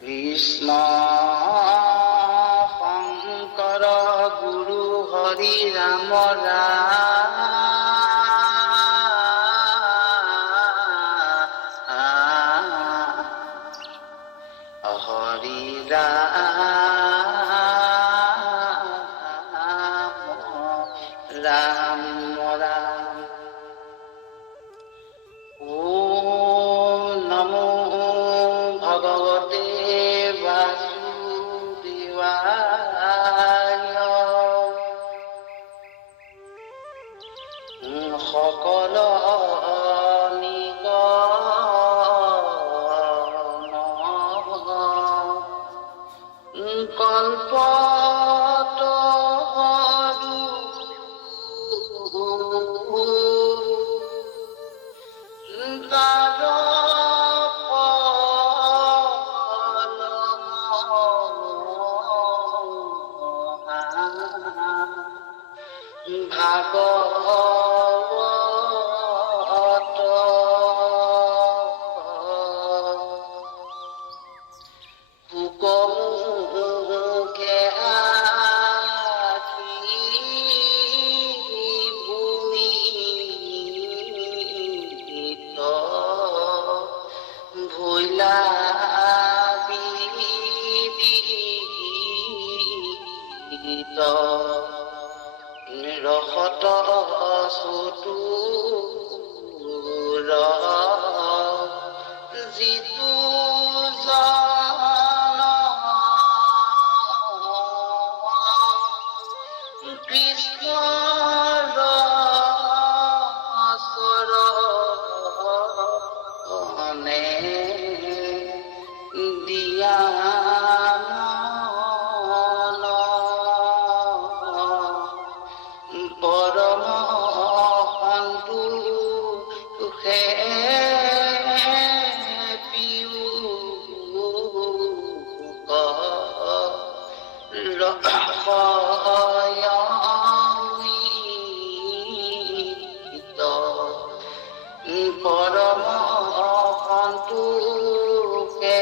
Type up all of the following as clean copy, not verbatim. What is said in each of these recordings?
কৃষ্ণ শংকৰ গুৰু হৰি ৰাম হৰি ৰাম ৰাম ওম নমো ভগৱতে বাসুদেৱায় সকল কল্পতৰু ভাগৱত মুখে আখি ভূমিত ভৈলা বিদিত ৰসত চতুৰ যিটো জন কৃষ্ণৰ চৰণে দিয়া পৰম সন্তোষে পিয়ুষ ৰসয়মিত পৰম সন্তোষে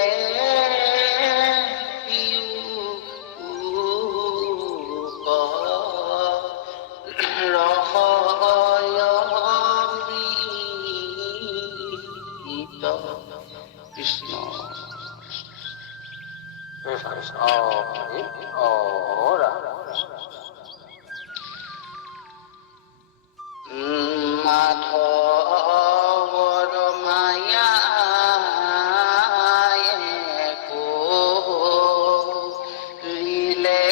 কৃষ্ণ মাধৱৰ মায়া কৰিলে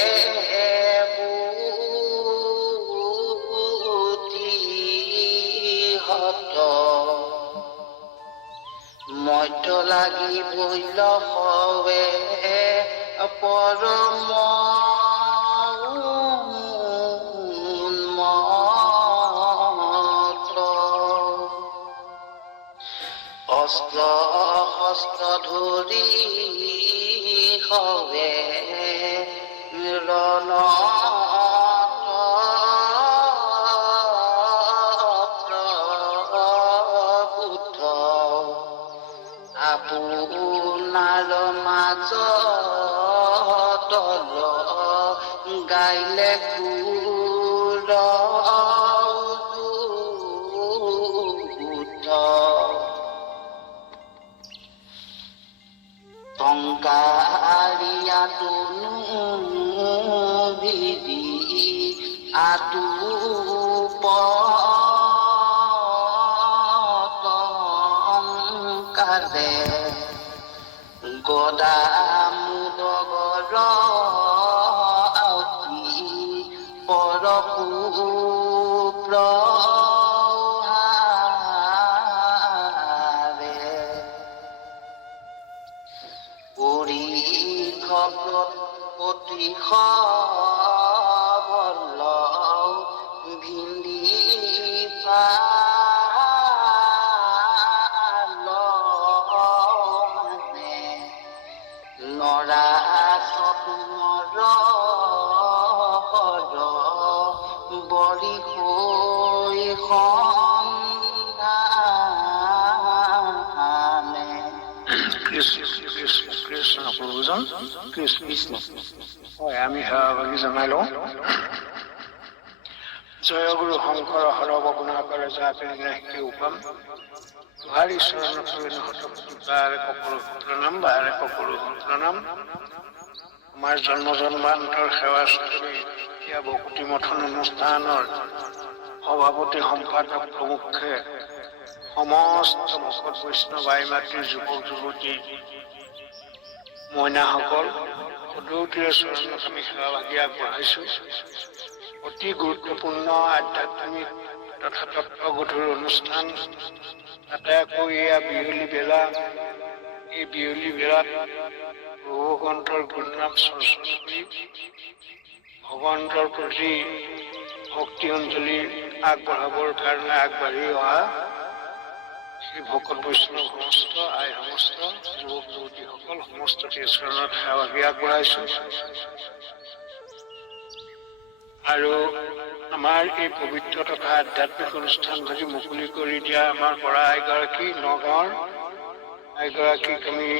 বুদ্ধিহত মধ্য লাগি ভৈল হৱে পৰম উন্মত্ত অস্ত্ৰ শস্ত্ৰ ধৰি হৱে ৰণত প্ৰবুদ্ধ আপোনাৰ মাজত গাইলে কুৰ বুদ্ধ টংকাৰিয়াতুনো বিধি আতু পটংকাৰে গদা মুদগৰ আউতি পৰশু প্ৰহাৰে কৰি খবত প্ৰতিশ বল ভিন্দি নৰা চতুমৰ বৰি হৈ সন্ধানে কৃষ্ণ কৃষ্ণ কৃষ্ণ প্ৰভুজন কৃষ্ণ কৃষ্ণ হয় আমি সেৱাভাগী জনাই লওঁ। জয় গুৰু শংকৰ হৰব গুণাকৰে যাতে শিকে উপম তোহাৰি চৰণ বাৰে কপৰু প্ৰণাম বাৰে কপৰু প্ৰণাম। আমাৰ জন্ম জন্মান্তৰ সেৱা এতিয়া ভক্তি মথন অনুষ্ঠানৰ সভাপতি সম্পাদক প্ৰমুখ্যে সমস্ত ভকত বৈষ্ণৱ আই মাতৃৰ যুৱক যুৱতী মইনাসকল সদৌতিৰে চৰণত আমি সেৱাভাগী আগবঢ়াইছো। অতি গুৰুত্বপূৰ্ণ আধ্যাত্মিক তথা তত্ত্বগধুৰ অনুষ্ঠান। তাতে আকৌ এয়া বিয়লি বেলা, এই বিয়লি বেলাত ভগৱন্তৰ গুণনাম চৰ্চন কৰি ভগৱন্তৰ প্ৰতি ভক্তি অঞ্জলি আগবঢ়াবৰ কাৰণে আগবাঢ়ি অহা সেই ভকত বৈষ্ণৱ সমস্ত আই সমস্ত যুৱক যুৱতীসকল সমস্ত চৰণত সেৱাভাগী আগবঢ়াইছো। আৰু আমাৰ এই পবিত্ৰ তথা আধ্যাত্মিক অনুষ্ঠানভাগী মুকলি কৰি দিয়া আমাৰ পৰা এগৰাকী নগাঁৱৰ এগৰাকীক আমি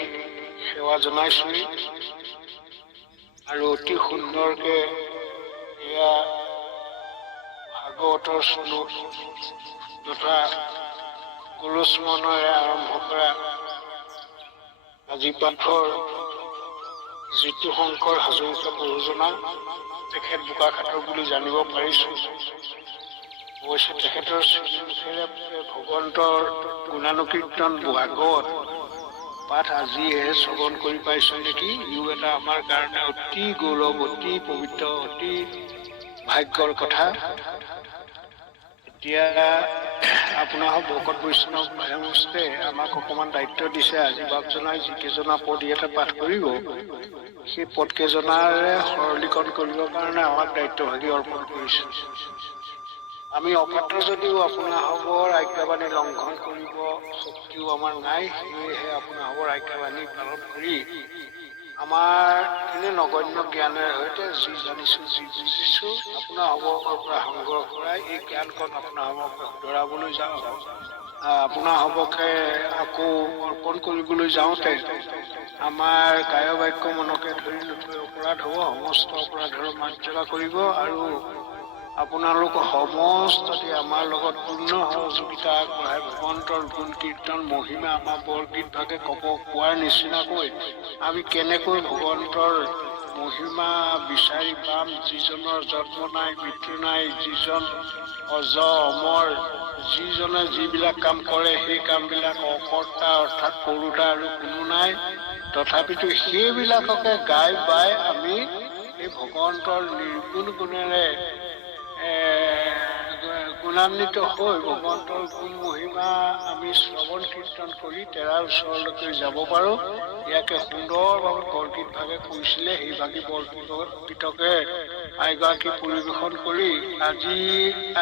সেৱা জনাইছো। আৰু অতি সুন্দৰকে এয়া ভাগৱতৰ শ্লোক তথা গুৰুস্মৰণেৰে আৰম্ভ কৰা আজি পাঠৰ জিতু শংকৰ হাজৰিকা প্ৰভুজনা তেখেত বোকাখাটৰ বুলি জানিব পাৰিছো। অৱশ্যে তেখেতৰ শ্ৰীমুখেৰে ভগৱন্তৰ গুণানুকীৰ্তন ভাগৱত পাঠ আজিহে শ্ৰৱণ কৰি পাইছো নেকি। ইও এটা আমাৰ কাৰণে অতি গৌৰৱ, অতি পবিত্ৰ, অতি ভাগ্যৰ কথা। এতিয়া আপোনাৰ ভকত বৈষ্ণৱ সমস্তে আমাক অকণমান দায়িত্ব দিছে। আজি বাপজনাই যিকেইজনা পদ ইয়াতে পাঠ কৰিব সেই পদকেইজনাৰে সৰলীকৰণ কৰিবৰ কাৰণে আমাক দায়িত্বভাগী অৰ্পণ কৰিছে। আমি অপাত্ৰ যদিও আপোনাসৱৰ আজ্ঞাবাণী লংঘন কৰিব শক্তিও আমাৰ নাই। সেয়েহে আপোনাসৱৰ আজ্ঞাবাণী পালন কৰি আমাৰ এনে নগণ্য জ্ঞানেৰে সৈতে যি জানিছো যি বুজিছো আপোনাসৱৰ পৰা সংগ্ৰহ কৰাই এই জ্ঞানকণ আপোনাসৱকে শুধৰাবলৈ যাওঁ। আপোনাসৱকে আকৌ অৰ্পণ কৰিবলৈ যাওঁতে আমাৰ কায় বাক্য মনকে ধৰি নথৈ অপৰাধ হ'ব। সমস্ত অপৰাধৰ মাৰ্জনা কৰিব আৰু আপোনালোক সমস্ততে আমাৰ লগত পূৰ্ণ সহযোগিতা আগবঢ়াই ভগৱন্তৰ গুণ কীৰ্তন মহিমা আমাৰ বৰগীত ভাগে ক'ব কোৱাৰ নিচিনাকৈ আমি কেনেকৈ ভগৱন্তৰ মহিমা বিচাৰি পাম। যিজনৰ জন্ম নাই মৃত্যু নাই, যিজন অজ অমৰ, যিজনে যিবিলাক কাম কৰে সেই কামবিলাক অকৰ্তা অৰ্থাৎ কৰোতা আৰু কোনো নাই। তথাপিতো সেইবিলাককে গাই বাই আমি এই ভগৱন্তৰ নিৰ্গুণ গুণেৰে গুণান্বিত হৈ ভগৱন্তৰ গুণ মহিমা আমি শ্ৰৱণ কীৰ্তন কৰি তেৰাৰ ওচৰলৈকে যাব পাৰো। ইয়াকে সুন্দৰভাৱে বৰগীত ভাগে কৈছিলে। সেইভাগী বৰগীতকে এগৰাকী পৰিৱেশন কৰি আজি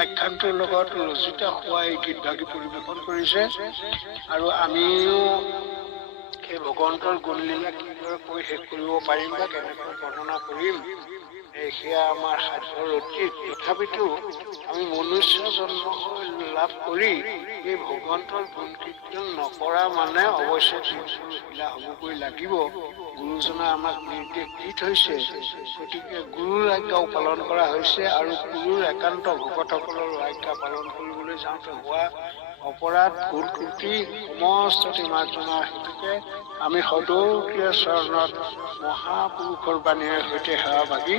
আখ্যানটোৰ লগত ৰচিতা হোৱা এই গীতভাগী পৰিৱেশন কৰিছে। আৰু আমিও সেই ভগৱন্তৰ গুণলীলা কিদৰে কৈ শেষ কৰিব পাৰিম বা কেনেকৈ বৰ্ণনা কৰিম সেয়া আমাৰ সাধ্যৰ অতীত। তথাপিতো আমি মনুষ্য জন্ম লাভ কৰি এই ভগৱন্তৰ গুণ কীৰ্তন নকৰা মানে অৱশ্যে শিলা হ'বগৈ লাগিব। গুৰুজনে আমাক নিৰ্দেশ দি থৈছে, গতিকে গুৰুৰ আজ্ঞাও পালন কৰা হৈছে। আৰু গুৰুৰ একান্ত ভকতসকলৰ আজ্ঞা পালন কৰিবলৈ যাওঁতে হোৱা অপৰাধ ভুল ত্ৰুটি সমস্তটি মাৰ্জনাৰ হেতুকে আমি সদৌতিৰে চৰণত মহাপুৰুষৰ বাণীৰে সৈতে সেৱাভাগী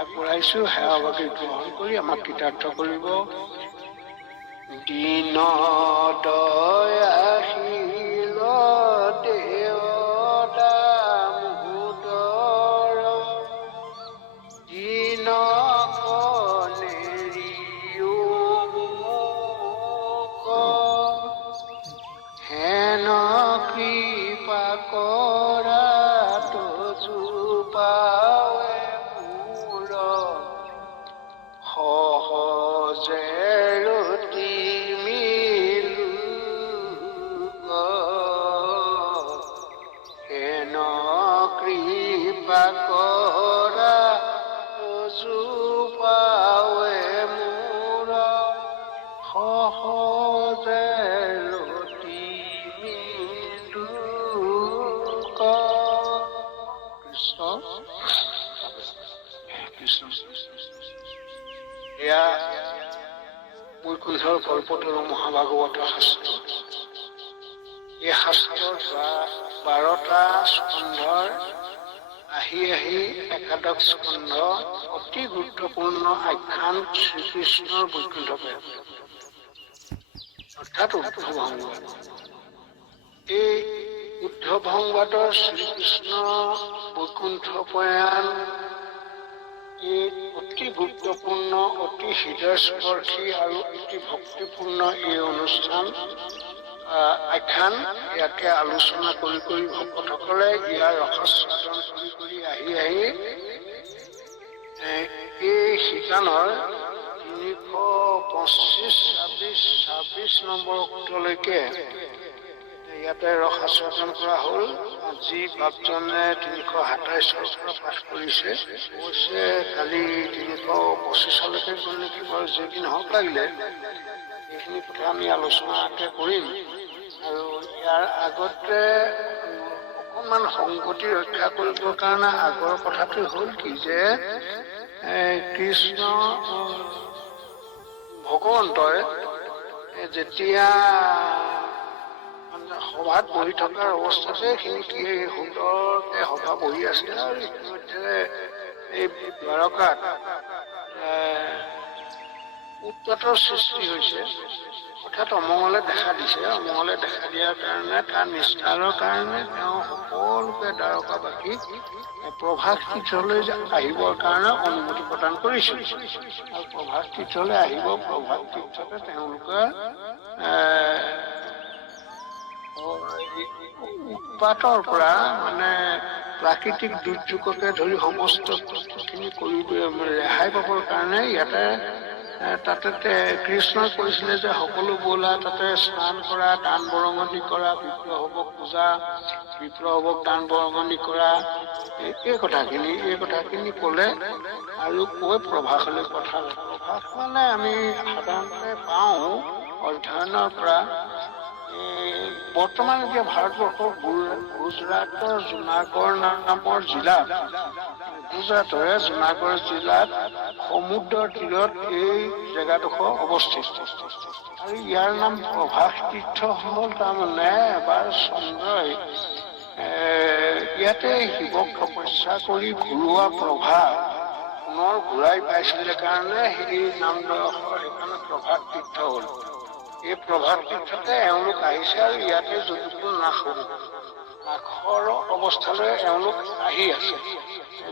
আগবঢ়াইছো। সেৱাভাগী গ্ৰহণ কৰি আমাক কৃতাৰ্থ কৰিব। দীন দয়াশীল দেৱতা মুদৰ দীন কনেৰিও মুখ হেন কৃপা কৰা তজুপাৱে মোৰ সহজে ৰতি মিলু হেন কৃপা কৰা তজুপাৱে মোৰ সহজে ৰতি মিলু এয়া বৈকুণ্ঠৰ কল্পতৰু মহাভাগৱত শাস্ত্ৰ। এই শাস্ত্ৰৰ 12টা স্কন্ধৰ আহি একাদশ স্কন্ধ অতি গুৰুত্বপূৰ্ণ আখ্যান শ্ৰীকৃষ্ণৰ বৈকুণ্ঠ প্ৰেম, অৰ্থাৎ উদ্ধৱ সংবাদ। এই উদ্ধৱ সংবাদৰ শ্ৰীকৃষ্ণ বৈকুণ্ঠ প্ৰয়াণ এই অতি গুৰুত্বপূৰ্ণ, অতি হৃদয়স্পৰ্শী আৰু অতি ভক্তিপূৰ্ণ এই অনুষ্ঠান আখ্যান ইয়াকে আলোচনা কৰি ভকতসকলে ইয়াৰ ৰসাস্বাদন কৰি আহি এই শিতানৰ 325-26 নম্বৰ উক্তলৈকে ইয়াতে ৰসাস্বাদন কৰা হ'ল। আজি বাপজনে 327 পৰা পাঠ কৰিছে, অৱশ্যে কালি 325লৈকে গ'ল নেকি বাৰু, যি নহওক লাগিলে এইখিনি কথা আমি আলোচনাকে কৰিম। আৰু ইয়াৰ আগতে অকণমান সংগতি ৰক্ষা কৰিবৰ কাৰণে আগৰ কথাটো হ'ল কি যে কৃষ্ণ ভগৱন্তই যেতিয়া সভাত বহি থকাৰ অৱস্থাতে সেইখিনি কি সুন্দৰকে সভা বহি আছিল আৰু ইতিমধ্যে এই দ্বাৰকাত উৎপাতৰ সৃষ্টি হৈছে, অৰ্থাৎ অমংগলে দেখা দিছে। অমংগলে দেখা দিয়াৰ কাৰণে তাৰ নিস্তাৰৰ কাৰণে তেওঁ সকলোকে দ্বাৰকাবাসীক প্ৰভাস তীৰ্থলৈ আহিবৰ কাৰণে অনুমতি প্ৰদান কৰিছিল। আৰু প্ৰভাস তীৰ্থলৈ আহিব, প্ৰভাস তীৰ্থতে তেওঁলোকে উৎপাতৰ পৰা মানে প্ৰাকৃতিক দুৰ্যোগকে ধৰি সমস্ত খিনি কৰি ৰেহাই পাবৰ কাৰণে ইয়াতে তাতে কৃষ্ণই কৈছিলে যে সকলো বলা তাতে স্নান কৰা, দান বৰঙণি কৰা, বিপ্ৰভক পূজা, বিপ্ৰভক দান বৰঙণি কৰা, এই কথাখিনি ক'লে আৰু কৈ প্ৰভাসলৈ পঠালে। প্ৰভাস মানে আমি সাধাৰণতে পাওঁ অধ্যয়নৰ পৰা বৰ্তমান এতিয়া ভাৰতবৰ্ষৰ গুজৰাটৰ জুনাগড় নামৰ জিলাত, গুজৰাটৰে জুনাগড় জিলাত সমুদ্ৰৰ তীৰত এই জেগাডোখৰ অৱস্থিত। আৰু ইয়াৰ নাম প্ৰভাস তীৰ্থ হ'ল তাৰমানে এবাৰ চন্দ্ৰই ইয়াতে শিৱক তপস্যা কৰি ঘূৰোৱা প্ৰভাস পুনৰ ঘূৰাই পাইছিলে কাৰণে সেই নামডোখৰ সেইকাৰণে প্ৰভাস তীৰ্থ হ'ল। এই প্ৰভাস তীৰ্থতে এওঁলোক আহিছে আৰু ইয়াতে যদুকুল নাশ হ'ল, নাশৰ অৱস্থালৈ এওঁলোক আহি আছে।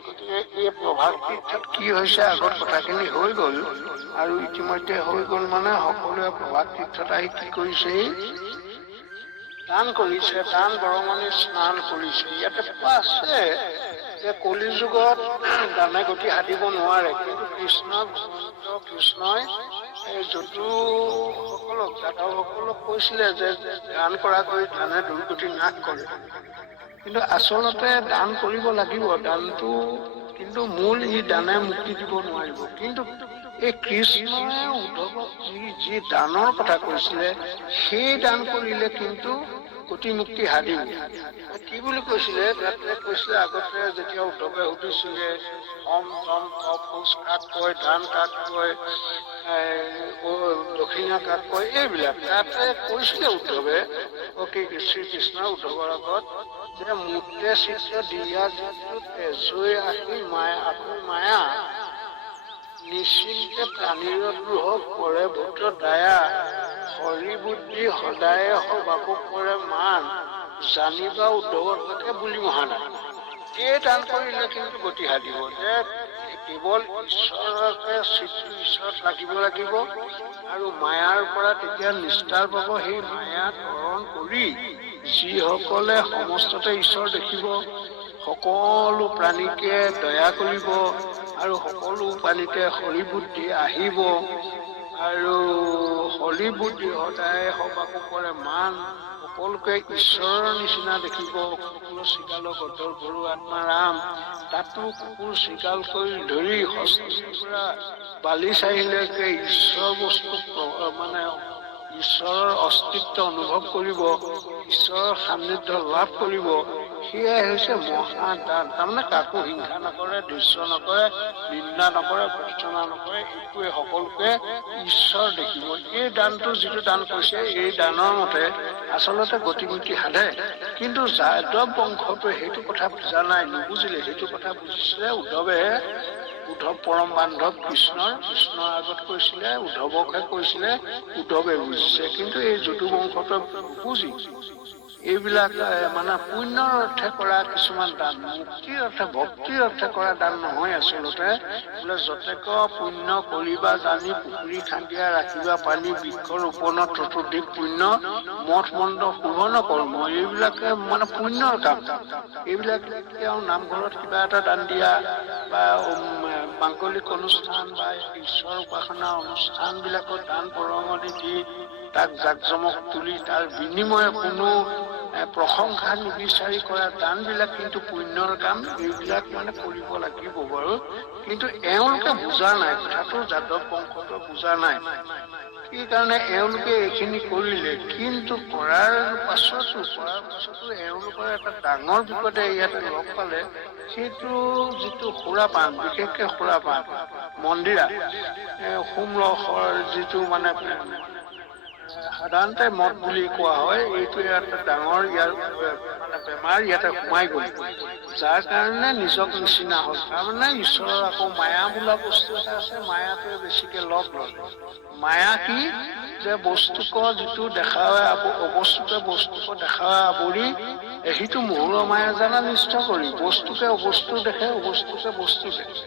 গতিকে এই প্ৰভাস তীৰ্থত কি হৈছে আগত কথাখিনি হৈ গ'ল, আৰু ইতিমধ্যে হৈ গ'ল মানে সকলোৱে প্ৰভাস তীৰ্থত আহি কি কৰিছে, দান কৰিছে, দান বৰঙণি স্নান কৰিছে। ইয়াতে আছে যে কলি যুগত দানে গতি সাধিব নোৱাৰে, কিন্তু কৃষ্ণই যদুসকলক, যাদৱসকলক কৈছিলে যে দান কৰাকৈ দানে দুৰ্গতি নাশ কৰে। কিন্তু আচলতে দান কৰিব লাগিব, দানটো কিন্তু মূল ই দানে মুক্তি দিব নোৱাৰিব। কিন্তু এই কৃষ্ণই উদ্ধৱক যি দানৰ কথা কৈছিলে সেই দান কৰিলে কিন্তু গতি মুক্তি সাধিব। কি বুলি কৈছিলে তাতে কৈছিলে, আগতে যেতিয়া উদ্ধৱে সুধিছিলে হম তম খোজ কাক কয়, দান কাক কয়, দক্ষিণা কাক কয়, এইবিলাক তাতে কৈছিলে উদ্ধৱে শ্ৰীকৃষ্ণৰ উদ্ধৱৰ আগত যে মূৰ্তে চিত্ৰ দিয়া যিটো তেজৈ আহি আকৌ মায়া, নিশ্চিন্তে প্ৰাণীৰ দ্ৰোহ কৰে ভূত দায়া, হৰি বুদ্ধি সদায়ে সবাকো কৰে মান, জানিবা উদ্ধৱৰ কথা বুলি মহানা। এই দান কৰিলে কিন্তু গতি সাধিব, যে কেৱল ঈশ্বৰকে ঈশ্বৰত লাগিব আৰু মায়াৰ পৰা তেতিয়া নিস্তাৰ পাব। সেই মায়া তৰণ কৰি যিসকলে সমস্ততে ঈশ্বৰ দেখিব, সকলো প্ৰাণীকে দয়া কৰিব আৰু সকলো প্ৰাণীতে হৰি বুদ্ধি আহিব, আৰু হৰি বুদ্ধি সদায় সবাকো কৰে মান, সকলোকে ঈশ্বৰৰ নিচিনা দেখিব। কুকুৰ চিগালৰ গধৰ গৰু আত্মা ৰাম, তাতো কুকুৰ চিগাল কৰি ধৰি হস্তিৰ পৰা বালি চাহিলৈকে ঈশ্বৰ বস্তু মানে ঈশ্বৰৰ অস্তিত্ব অনুভৱ কৰিব, ঈশ্বৰৰ সান্নিধ্য লাভ কৰিব। সেয়াই হৈছে মহাদান। তাৰমানে কাকো হিংসা নকৰে, দৃশ্য নকৰে, নিন্দা নকৰে, ভৰ্ৎসনা নকৰে, এইটোৱে সকলোকে ঈশ্বৰ দেখিব। এই দানটো যিটো দান কৰিছে, এই দানৰ মতে আচলতে গতিমুক্তি সাধে। কিন্তু যাদৱ বংশটোৱে সেইটো কথা বুজা নাই, নুবুজিলে। সেইটো কথা বুজিছিলে উদ্ধৱ পৰম বান্ধৱ কৃষ্ণৰ আগত কৈছিলে, উদ্ধৱকহে কৈছিলে, উদ্ধৱে বুজিছে। কিন্তু এই যদু বংশটোৱে নুবুজি এইবিলাক মানে পুণ্যৰ অৰ্থে কৰা কিছুমান দান, মুক্তিৰ অৰ্থে ভক্তিৰ অৰ্থে কৰা দান নহয় আচলতে। বোলে যতেক পুণ্য কৰিবা জানি, পুখুৰী খান্দিয়া ৰাখিবা পানী, বৃক্ষ ৰোপণত চতুৰ্দিক পুণ্য, মঠ মণ্ডপ শোভন কৰ্ম, এইবিলাকে মানে পুণ্যৰ কাম। এইবিলাক তেওঁ নামঘৰত কিবা এটা দান দিয়া বা মাংগলিক অনুষ্ঠান বা ঈশ্বৰ উপাসনা অনুষ্ঠান বিলাকত দান বৰঙণি দি তাক জাকজমক তুলি তাৰ বিনিময়ে কোনো প্ৰশংসা নিবিচাৰি কৰা দান বিলাক কিন্তু পুণ্যৰ কাম। এইবিলাক মানে কৰিব লাগিব বাৰু, কিন্তু এওঁলোকে বুজা নাই কথাটো, যাদৱ বংশটো বুজা নাই। সেই কাৰণে এওঁলোকে এইখিনি কৰিলে, কিন্তু কৰাৰ পাছতো এওঁলোকৰ এটা ডাঙৰ বিপদে ইয়াতে লগ পালে। সেইটো যিটো সুৰাপান, বিশেষকে সুৰাপান, মন্দিৰা, সোমৰসৰ যিটো মানে সাধাৰণতে মদ বুলি কোৱা হয়, এইটো এটা ডাঙৰ ইয়াৰ মানে বেমাৰ ইয়াতে সোমাই গ'ল, যাৰ কাৰণে নিজক নিচিনা হ'ল। তাৰমানে ঈশ্বৰৰ আকৌ মায়া বোলা বস্তু এটা আছে, মায়াটোৱে বেছিকে লগ লয়। মায়া কি? যে বস্তুক যিটো দেখাৱে অবস্তুকে বস্তুক দেখাৱে আৱৰি, সেইটো মোহৰ মায়া জানা নিষ্ঠ কৰি বস্তুকে অবস্তু দেখে, অবস্তুকে বস্তু দেখে।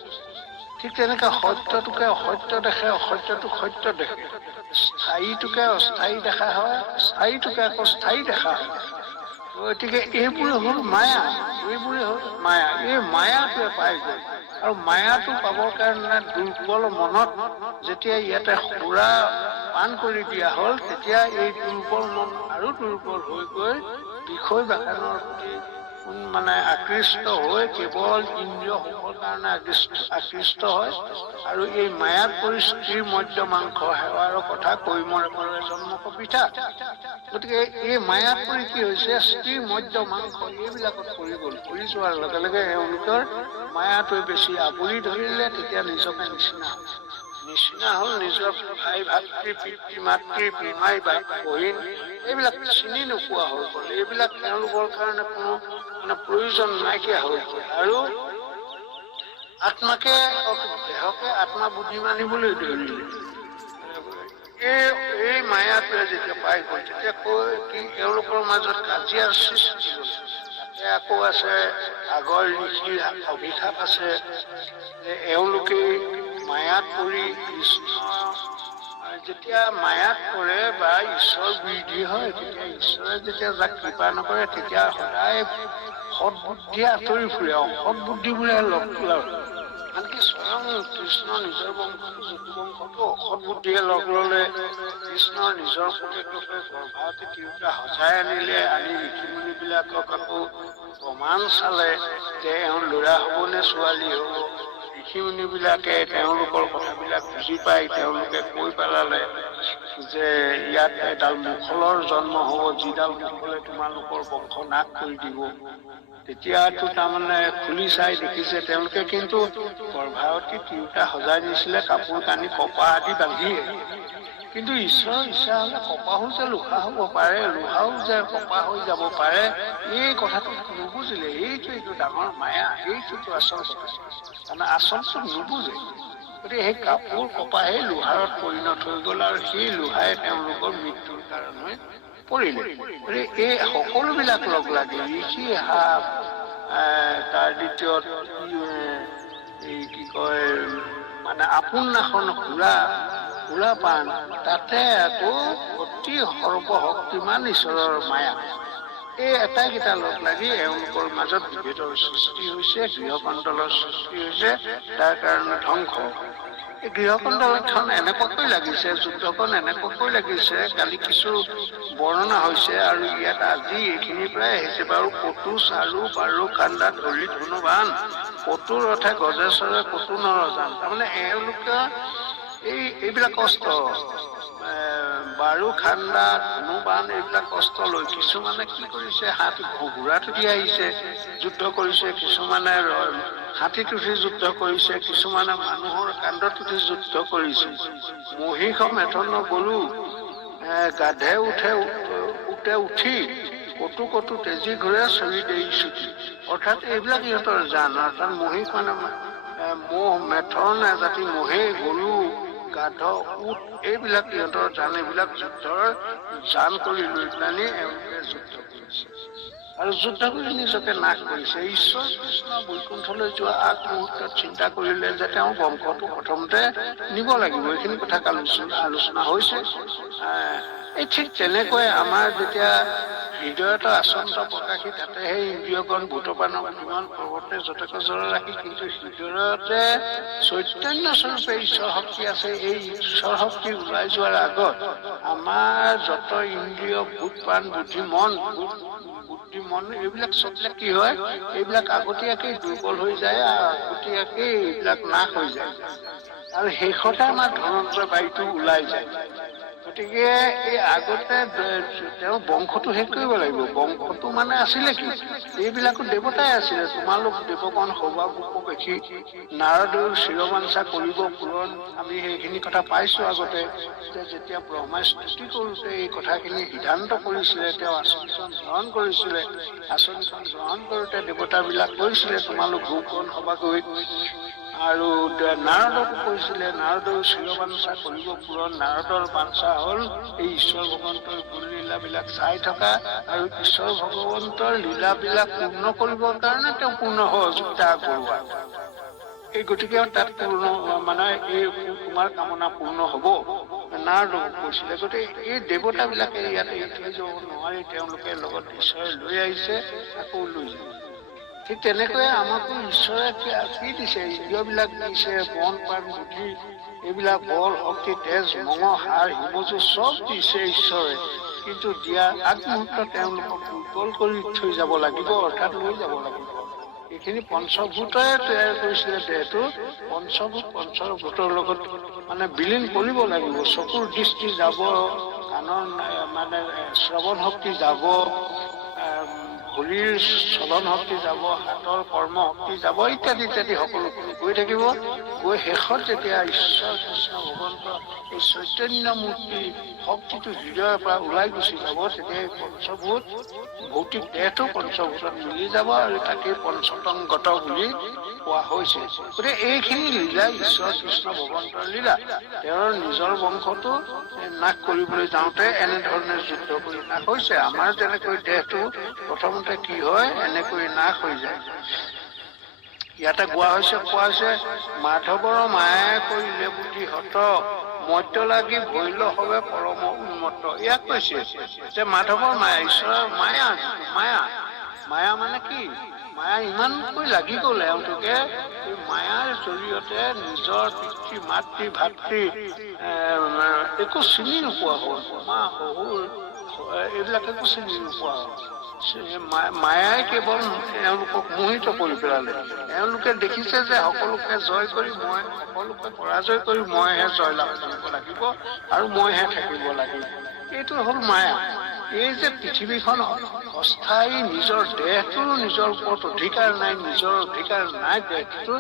ঠিক তেনেকে সত্যটোকে অসত্য দেখে, অসত্যটোক সত্য দেখে। স্থায়ীটোকে অস্থায়ী দেখা হয়, স্থায়ীটোকে আকৌ স্থায়ী দেখা হয়। গতিকে এইবোৰে হ'ল মায়া, এইবোৰে হ'ল মায়া। এই মায়াটোৱে পাই গ'ল, আৰু মায়াটো পাবৰ কাৰণে দুৰ্বল মনত যেতিয়া ইয়াতে সুৰা পান কৰি দিয়া হ'ল, তেতিয়া এই দুৰ্বল মন আৰু দুৰ্বল হৈ গৈ বিষয় বাসনৰ প্ৰতি মানে আকৃষ্ট হৈ কেৱল ইন্দ্ৰিয় সুখৰ কাৰণে আকৃষ্ট হয়। আৰু এই মায়াত পৰি স্ত্ৰীৰ মদ্য মাংস সেৱাৰ কথা কৈমৰে কৰে জন্মক পিঠা। গতিকে এই মায়াত পৰি কি হৈছে, স্ত্ৰী মদ্য মাংস এইবিলাকত পৰি গ'ল। পৰি যোৱাৰ লগে লগে এওঁলোকৰ মায়াটোৱে বেছি আৱৰি ধৰিলে, তেতিয়া নিজকে নিচিনা হ'ল। নিজৰ ভাই ভাতৃ, পিতৃ মাতৃ, বিমাই বহিন এইবিলাক চিনি নোপোৱা হৈ গ'ল। এইবিলাক তেওঁলোকৰ কাৰণে কোনো মানে প্ৰয়োজন নাইকিয়া হৈ গ'ল। আৰু আত্মাকে দেহকে আত্মা বুদ্ধি মানিবলৈ ধৰিলে। এই মায়াটোৱে যেতিয়া পাই গ'ল, তেতিয়া কি তেওঁলোকৰ মাজত কাজিয়াৰ সৃষ্টি হ'ল। তাতে আকৌ আছে আগৰ ঋষিৰ অভিশাপ আছে যে এওঁলোকে মায়াত পৰি কৃষ্ণ যেতিয়া মায়াত পৰে বা ঈশ্বৰ বিৰোধী হয়, তেতিয়া ঈশ্বৰে যেতিয়া যাক কৃপা নকৰে, তেতিয়া সদায় সৎ বুদ্ধিয়ে আঁতৰি ফুৰে, অসৎ বুদ্ধিবোৰে লগ লয়। আনকি স্বয়ং কৃষ্ণ নিজৰ বংশটো, যদু বংশটো অসৎ বুদ্ধিয়ে লগ ললে। কৃষ্ণৰ নিজৰ পুতেককে গৰ্ভৱতী তিৰোতা সজাই আনিলে, আনি ঋষিমুনি বিলাকক আকৌ প্ৰমাণ চালে যে এওঁ ল'ৰা হব নে ছোৱালী হব। ঋষিমুনি বিলাকে তেওঁলোকৰ কথাবিলাক বুজি পাই তেওঁলোকে কৈ পেলালে যে ইয়াত এডাল মুখলৰ জন্ম হব, যিডাল মুখলে তোমালোকৰ বংশ নাশ কৰি দিব। তেতিয়াতো তাৰমানে খুলি চাই দেখিছে তেওঁলোকে, কিন্তু গৰ্ভৱতী তিৰোতা সজাই নিছিলে কাপোৰ কানি কপাহ আদি বান্ধিয়ে। কিন্তু ঈশ্বৰৰ ইচ্ছা হলে কপাহো যে লোহা হব পাৰে, লোহাও যে কপাহ হৈ যাব পাৰে, এই কথাটো নুবুজিলে। এইটো ডাঙৰ মায়া, এইটোতো আচল কথা, মানে আচলটো নুবুজে। গতিকে সেই কাপোৰ কপাহে লোহাৰত পৰিণত হৈ গল, আৰু সেই লোহাই তেওঁলোকৰ মৃত্যুৰ কাৰণ হৈ পৰিলে। গতিকে এই সকলোবিলাক লগ লাগি ঋষি সাপ, তাৰ দ্বিতীয়ত এই কি কয় মানে আপোন নাখন সুৰাপান, তাতে আকৌ অতি সৰ্বশক্তিমান ঈশ্বৰৰ মায়া, এই এটাইকেইটা লগ লাগি এওঁলোকৰ মাজত বিভেদৰ সৃষ্টি হৈছে, গৃহকণ্ডলৰ সৃষ্টি হৈছে, তাৰ কাৰণে ধ্বংস। এই গৃহকণ্ডলখন এনেকুৱাকৈ লাগিছে, যুদ্ধখন এনেকুৱাকৈ লাগিছে, কালি কিছু বৰ্ণনা হৈছে আৰু ইয়াত আজি এইখিনিৰ পৰাই আহিছে বাৰু। পটু চাৰু বাৰু কান্দা ধৰি ধনুবান, পটুৰ অৰ্থে গজেশ্বৰে পটু নৰজান। তাৰমানে এওঁলোকে এইবিলাক অস্ত্ৰ বাৰু খান্দা ধনুবান এইবিলাক কষ্ট লৈ কিছুমানে কি কৰিছে, হাতী ঘোঁৰাত উঠি আহিছে যুদ্ধ কৰিছে, কিছুমানে হাতীত উঠি যুদ্ধ কৰিছে, কিছুমানে মানুহৰ কান্ধত উঠি যুদ্ধ কৰিছে। মহিষ মেথন গৰু গাধে উঠি কতো তেজী ঘূৰে চৰি দেৰি চুটি। অৰ্থাৎ এইবিলাক ইহঁতৰ জান। অৰ্থাৎ মহিষ মানে মহ, মেথন এজাতি মহে, গৰু, গাধ, উট এইবিলাক ইহঁতৰ জান। এইবিলাক যুদ্ধৰ জান কৰি লৈ পেলানি এওঁলোকে যুদ্ধ কৰিছে আৰু যুদ্ধ কৰি নিজকে নাশ কৰিছে। ঈশ্বৰ কৃষ্ণ বৈকুণ্ঠলৈ যোৱা আগমুহূৰ্তত চিন্তা কৰিলে যে তেওঁ বংশটো প্ৰথমতে নিব লাগিব। এইখিনি কথা আলোচনা হৈছে। এই ঠিক তেনেকৈ আমাৰ যেতিয়া হৃদয়ত আচন্ত প্ৰকাশী, তাতে সেই ইন্দ্ৰিয়গণ ভূতপানক কিমান পৰ্বতে যথেষ্ট জল ৰাখি, কিন্তু হৃদয়তে চৈতন্য স্বৰূপে ঈশ্বৰ শক্তি আছে। এই ঈশ্বৰ শক্তি ওলাই যোৱাৰ আগত আমাৰ যত ইন্দ্ৰিয় ভূত প্ৰাণ বুদ্ধি মন এইবিলাক চবলে কি হয়, এইবিলাক আগতীয়াকে দুৰ্বল হৈ যায়, আগতীয়াকে এইবিলাক নাশ হৈ যায় আৰু শেষতে আমাৰ ধনঞ্জয় বায়ুটো ওলাই যায়। গতিকে এই আগতে তেওঁ বংশটো শেষ কৰিব লাগিব। বংশটো মানে আছিলে কি, এইবিলাকো দেৱতাই আছিলে। তোমালোক দেৱগণ সৌভাগ্য দেখি নাৰদৰ শিৰবাঞ্ছা কৰিব পূৰণ। আমি সেইখিনি কথা পাইছো আগতে, যে যেতিয়া ব্ৰহ্মাই স্তুতি কৰোতে এই কথাখিনি সিদ্ধান্ত কৰিছিলে, তেওঁ আঁচনিখন গ্ৰহণ কৰিছিলে। আঁচনিখন গ্ৰহণ কৰোতে দেৱতাবিলাক কৈছিলে তোমালোক ভূগণ সভাগৈ, আৰু নাৰদকো কৈছিলে নাৰদৰ শিৰবাঞ্ছা কৰিব পূৰণ। নাৰদৰ বাঞ্ছা হল এই ঈশ্বৰ ভগৱন্তৰ গুণ লীলাবিলাক চাই থকা আৰু ঈশ্বৰ ভগৱন্তৰ লীলাবিলাক পূৰ্ণ কৰিবৰ কাৰণে তেওঁ পূৰ্ণ সহযোগিতা আগবঢ়োৱা। এই গতিকে তাত পূৰ্ণ মানে এই তোমাৰ কামনা পূৰ্ণ হব, নাৰদক কৈছিলে। গতিকে এই দেৱতাবিলাকে ইয়াতে থৈ যাব নোৱাৰি, তেওঁলোকে লগত ঈশ্বৰে লৈ আহিছে, আকৌ লৈ যাব। ঠিক তেনেকৈ আমাকো ঈশ্বৰে কি দিছে, ইন্দ্ৰিয়বিলাক দিছে, মন প্ৰাণ বুদ্ধি এইবিলাক বল শক্তি তেজ মঙহ হাড় হিমজু চব দিছে ঈশ্বৰে। কিন্তু দিয়া আগমুহূৰ্তত তেওঁলোকক দুৰ্বল কৰি থৈ যাব লাগিব, অৰ্থাৎ লৈ যাব লাগিব। এইখিনি পঞ্চভূতৰে তৈয়াৰ কৰিছিলে দেহটো, পঞ্চভূতৰ লগত মানে বিলীন কৰিব লাগিব। চকুৰ দৃষ্টি যাব, কাণৰ মানে শ্ৰৱণ শক্তি যাব, ভৰিৰ চলন শক্তি যাব, হাতৰ কৰ্ম শক্তি যাব, ইত্যাদি ইত্যাদি সকলোখিনি গৈ থাকিব। গৈ শেষত যেতিয়া ঈশ্বৰ কৃষ্ণ ভগৱন্ত এই চৈতন্য মূৰ্তি শক্তিটো হৃদয়ৰ পৰা ওলাই গুচি যাব, তেতিয়া এই পঞ্চভূত ভৌতিক দেহটো পঞ্চভূতত মিলি যাব আৰু তাকে পঞ্চতংগত বুলি কোৱা হৈছে। গতিকে এইখিনি লীলা ঈশ্বৰ কৃষ্ণ ভগৱন্তৰ লীলা। তেওঁৰ নিজৰ বংশটো নাশ কৰিবলৈ যাওঁতে এনেধৰণে যুদ্ধ কৰি নাশ হৈছে। আমাৰ যেনেকৈ দেহটো প্ৰথমতে কি হয়, এনেকৈ নাশ হৈ যায়। ইয়াতে কোৱা হৈছে মাধৱৰ মায়াই কৰিলে বুদ্ধি হত, মধ্য লাগি ভৈল হবে পৰম উন্মত্ত। ইয়াক কৈছে যে মাধৱৰ মায়া, ঈশ্বৰৰ মায়া মানে কি, মায়া ইমানকৈ লাগি গল এওঁলোকে, এই মায়াৰ জৰিয়তে নিজৰ পিতৃ মাতৃ ভাতৃ একো চিনি নোপোৱা হ'ল, মা শহুৰ এইবিলাক একো চিনি নোপোৱা হ'ল। মায়াই কেৱল এওঁলোকক মোহিত কৰি পেলালে। এওঁলোকে দেখিছে যে সকলোকে জয় কৰি সকলোকে পৰাজয় কৰি মইহে জয়লাভ কৰিব লাগিব আৰু মইহে থাকিব লাগিব। এইটো হ'ল মায়া। এই যে পৃথিৱীখন অস্থায়ী, নিজৰ দেহটোৰ নিজৰ ওপৰত অধিকাৰ নাই, নিজৰ অধিকাৰ নাই দেহটো,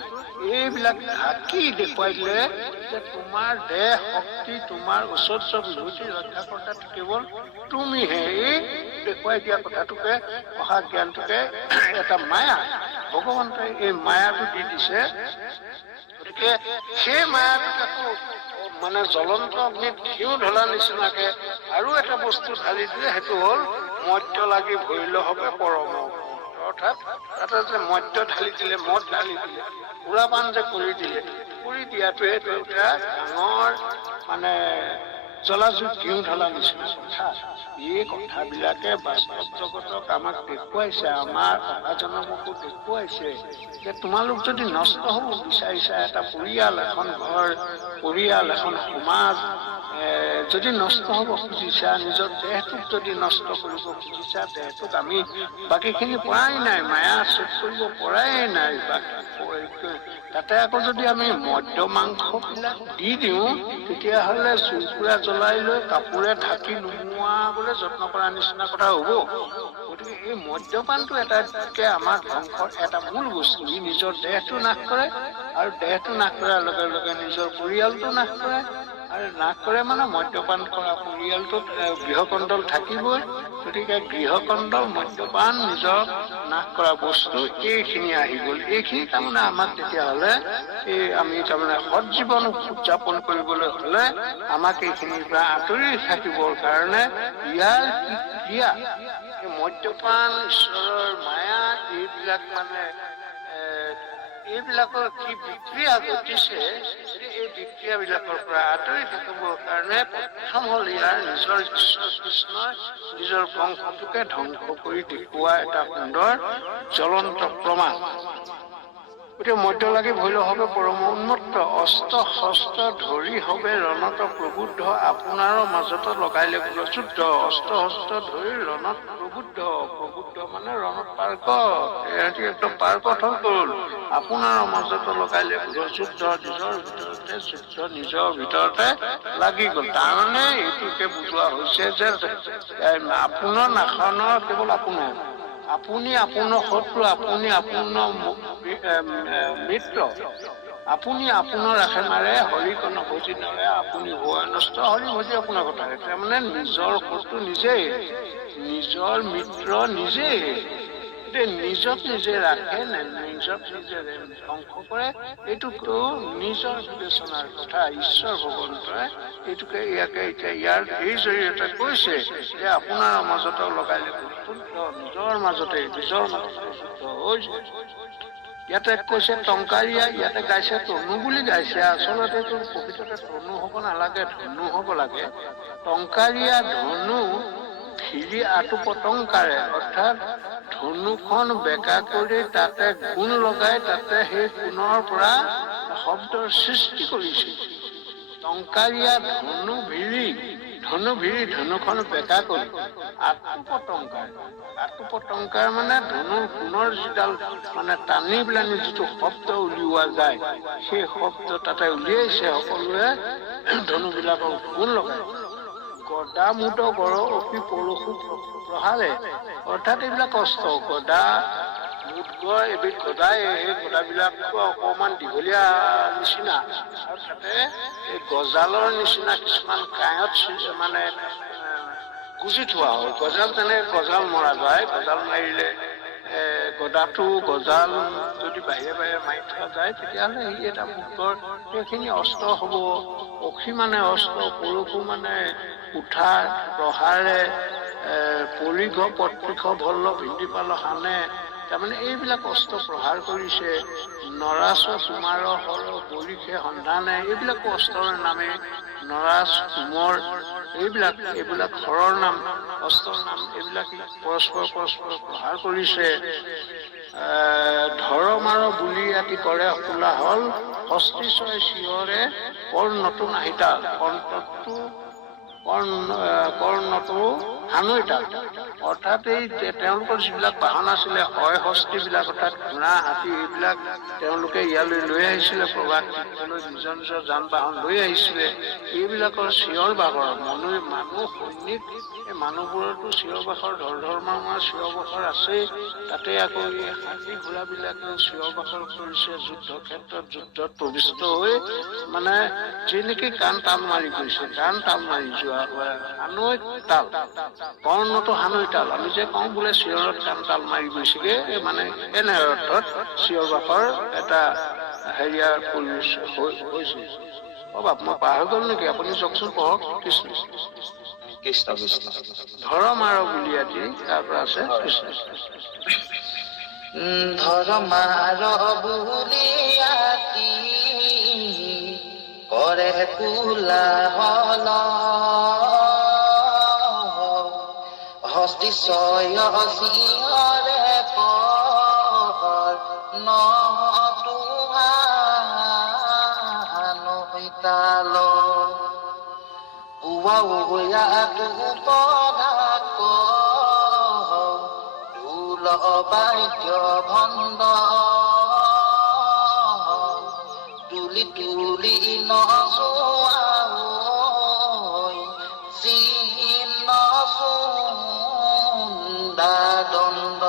এইবিলাক ঢাকি দেখুৱাই দিলে যে তোমাৰ দেহ শক্তি, তোমাৰ ঐশ্বৰ্য বিভূতি ৰক্ষাকৰ্তা কেৱল তুমিহে। এই দেখুৱাই দিয়া কথাটোকে, অহা জ্ঞানটোকে এটা মায়া, ভগৱন্তই এই মায়াটো দি দিছে। গতিকে সেই মায়াটোক আকৌ মানে জ্বলন্ত অগ্নিত ঘিউ ঢলা নিচিনাকে আৰু এটা বস্তু ঢালি দিলে, সেইটো হ'ল মধ্য লাগি ভৰিল হবে পৰম। অৰ্থাৎ তাতে যে মধ্য ঢালি দিলে, মদ ঢালি দিলে, সুৰাপান যে কৰি দিয়াটোৱে এটা ডাঙৰ মানে জলাজুত ঘিউ ঢলা নিচিনা কথা। এই কথাবিলাকে বাস্তৱ জগতক আমাক দেখুৱাইছে, আমাৰ অভাজনকো দেখুৱাইছে যে তোমালোক যদি নষ্ট হব বিচাৰিছা, এটা পৰিয়াল, এখন ঘৰ, পৰিয়াল, এখন সমাজ, যদি নষ্ট হ'ব খুজিছা, নিজৰ দেহটোক যদি নষ্ট কৰিব খুজিছা, দেহটোক আমি বাকীখিনি পৰাই নাই, মায়া চুট কৰিব পৰাই নাই। তাতে আকৌ যদি আমি মদ্য মাংসবিলাক দি দিওঁ, তেতিয়াহ'লে জুইকুৰা জ্বলাই লৈ কাপোৰে ঢাকি নুমুৱাবলৈ যত্ন কৰাৰ নিচিনা কথা হ'ব। গতিকে এই মদ্যপানটো এটাতকৈ আমাৰ ধ্বংসৰ এটা মূল বস্তু। ই নিজৰ দেহটো নাশ কৰে, আৰু দেহটো নাশ কৰাৰ লগে লগে নিজৰ পৰিয়ালটো নাশ কৰে। আৰু নাশ কৰে মানে মদ্যপান কৰা পৰিয়ালটোত গৃহকণ্ডল থাকিবই। গতিকে গৃহকণ্ডল, মদ্যপান, নিজৰ নাশ কৰা বস্তু, এইখিনি আহি গ'ল। এইখিনি তাৰমানে আমাক তেতিয়াহ'লে আমি তাৰমানে সৎ জীৱন উদযাপন কৰিবলৈ হ'লে আমাক এইখিনিৰ পৰা আঁতৰি থাকিবৰ কাৰণে ইয়াৰ কি ক্ৰিয়া, এই মদ্যপান, ঈশ্বৰৰ মায়া, এইবিলাক মানে এইবিলাকৰ কি বিক্ৰিয়া ঘটিছে, এই বিক্ৰিয়াবিলাকৰ পৰা আঁতৰি থাকিবৰ কাৰণে প্ৰথম হ'ল ইয়াৰ নিজৰ ঈশ্বৰ কৃষ্ণই নিজৰ বংশটোকে ধ্বংস কৰি দেখুওৱা এটা সুন্দৰ জ্বলন্ত প্ৰমাণ। গতিকে মধ্য লাগি ভৈল হবে পৰম উন্মত্ত, অস্ত্ৰ শস্ত্ৰ ধৰি হবে ৰণত প্ৰবুদ্ধ, আপোনাৰো মাজত লগাইলে গুণযুদ্ধ। অস্ত্ৰ শস্ত্ৰ ধৰি ৰণত প্ৰবুদ্ধ, প্ৰবুদ্ধ মানে ৰণত পাৰ্কত, এহঁতি একদম পাৰ্কত হৈ গ'ল। আপোনাৰ মাজত লগাইলে গুণযুদ্ধ, নিজৰ ভিতৰতে যুদ্ধ, নিজৰ ভিতৰতে লাগি গ'ল। তাৰমানে এইটোকে বুজোৱা হৈছে যে আপোনাৰ নাশনৰ কেৱল আপোনাৰ, আপুনি আপোনাৰ শত্ৰু, আপুনি আপোনাৰ মিত্ৰ, আপুনি আপোনাৰ ৰাখে মাৰে, হৰিক নভজি নৰে, আপুনি হোৱা নষ্ট, হৰি ভজি আপোনাৰ কথা। তাৰমানে নিজৰ শত্ৰু নিজেই, নিজৰ মিত্ৰ নিজেই। নিজক নিজে ৰাখে নে নিজক নিজে ধ্বংস কৰে, এইটোকো নিজৰ বিবেচনাৰ কথা। ঈশ্বৰ ভগৱন্তই এইটোকে ইয়াকে এতিয়া ইয়াৰ এই জৰিয়তে কৈছে যে আপোনাৰ মাজতে লগাইলে যুদ্ধ, নিজৰ মাজতে যুদ্ধ হৈছে। ইয়াতে কৈছে টংকাৰীয়া, ইয়াতে গাইছে তনু বুলি গাইছে। আচলতে প্ৰকৃততে তনু হ'ব নালাগে, ধনু হ'ব লাগে। টংকাৰীয়া ধনু ফিৰি আঁটু পটংকাৰে, অৰ্থাৎ ধনুখন বেকা কৰি তাতে গুণ লগাই তাতে সেই গুণৰ পৰা শব্দৰ সৃষ্টি কৰিছে। টংকাৰীয়া ধনু ভিৰি ধনুখন বেকা কৰি আঁটু পটংকাৰ, আঁটু পটংকাৰ মানে ধনুৰ গুণৰ যিডাল মানে টানি পেলানি যিটো শব্দ উলিওৱা যায়, সেই শব্দ তাতে উলিয়াইছে। সকলোৱে ধনুবিলাকৰ গুণ লগাই। গদা মুদ গড় অপি পৰশু প্ৰহাৰে, অৰ্থাৎ এইবিলাক অস্ত্ৰ, গদা মুদ গড় এবিধ গদাই, এই গদাবিলাক অকণমান দীঘলীয়া নিচিনা, আৰু তাতে এই গজালৰ নিচিনা কিছুমান কাঁইত মানে গুজি থোৱা হয়। গজাল তেনেকে গজাল মৰা যায়, গজাল মাৰিলে গদাটো গজাল যদি বাহিৰে বাহিৰে মাৰি থোৱা যায়, তেতিয়াহ'লে সি এটা মুদগড়, সেইখিনি অস্ত্ৰ হ'ব। অসি মানে অস্ত্ৰ, পৰশু মানে কুঠাৰ, প্ৰহাৰে পৰিঘ পত্ৰিখ ভল্ল ভিন্দি পাল হানে, তাৰমানে এইবিলাক অস্ত্ৰ প্ৰহাৰ কৰিছে। নৰাচ কুমাৰ হৰ বৰিষে সন্ধানে, এইবিলাক অস্ত্ৰৰ নামে নৰাচ কুমৰ, এইবিলাক হৰৰ নাম, অস্ত্ৰৰ নাম, এইবিলাক পৰস্পৰ প্ৰহাৰ কৰিছে। ধৰম আৰু বুলি আতি কৰে কোলাহল, হস্তিচয় চিঞৰে কৰ নতুন আহিতা, কৰ্ণটো হানুইতা, অৰ্থাৎ এই তেওঁলোকৰ যিবিলাক বাহন আছিলে, হয় হস্তিবিলাক অৰ্থাৎ ঘোঁৰা, হাতী, এইবিলাক তেওঁলোকে ইয়ালৈ লৈ আহিছিলে, প্ৰবাদ নিজৰ নিজৰ যান বাহন লৈ আহিছিলে। এইবিলাকৰ চিঞৰ বাখৰ, মানুহ সৈনিক, এই মানুহবোৰতো চিঞৰ বাখৰ, ধৰ্মাৰ চিঞৰ বাখৰ আছে। তাতে আকৌ এই হাতী ঘোঁৰাবিলাকেও চিঞৰ বাখৰ কৰিছে। যুদ্ধ ক্ষেত্ৰত যুদ্ধত প্ৰবিষ্ট হৈ মানে যেনেকে কাণ তাল মাৰি গৈছে, কাণ তাল মাৰি যোৱা হানৈ তাল, কৰ্ণটো হানৈ তাল, আমি যে কওঁ বোলে চিঞৰত কাণ তাল মাৰি গৈছেগে, মানে এনে অৰ্থত চিঞৰ বাখৰ এটা হেৰিয়াৰ হৈছে। বাপ মই পাৰ হৈ গ'ল নেকি? আপুনি চাওকচোন, পঢ়ক। কৃষ্ণ কৃষ্ণ কৃষ্ণ। ধৰম আৰু বুলি আদি তাৰ পৰা আছে কৃষ্ণ। ধৰ্মাৰ বুলি আতি কৰে কোলাহল, হস্তিচয় চিঞৰে কৰ নতুন হানুইতাল, ৱাওয়াটো পদাক ঢোল বাদ্য ভণ্ড তুলি তুলি নচোৱাই চিহ্ন চুন্দা দণ্ড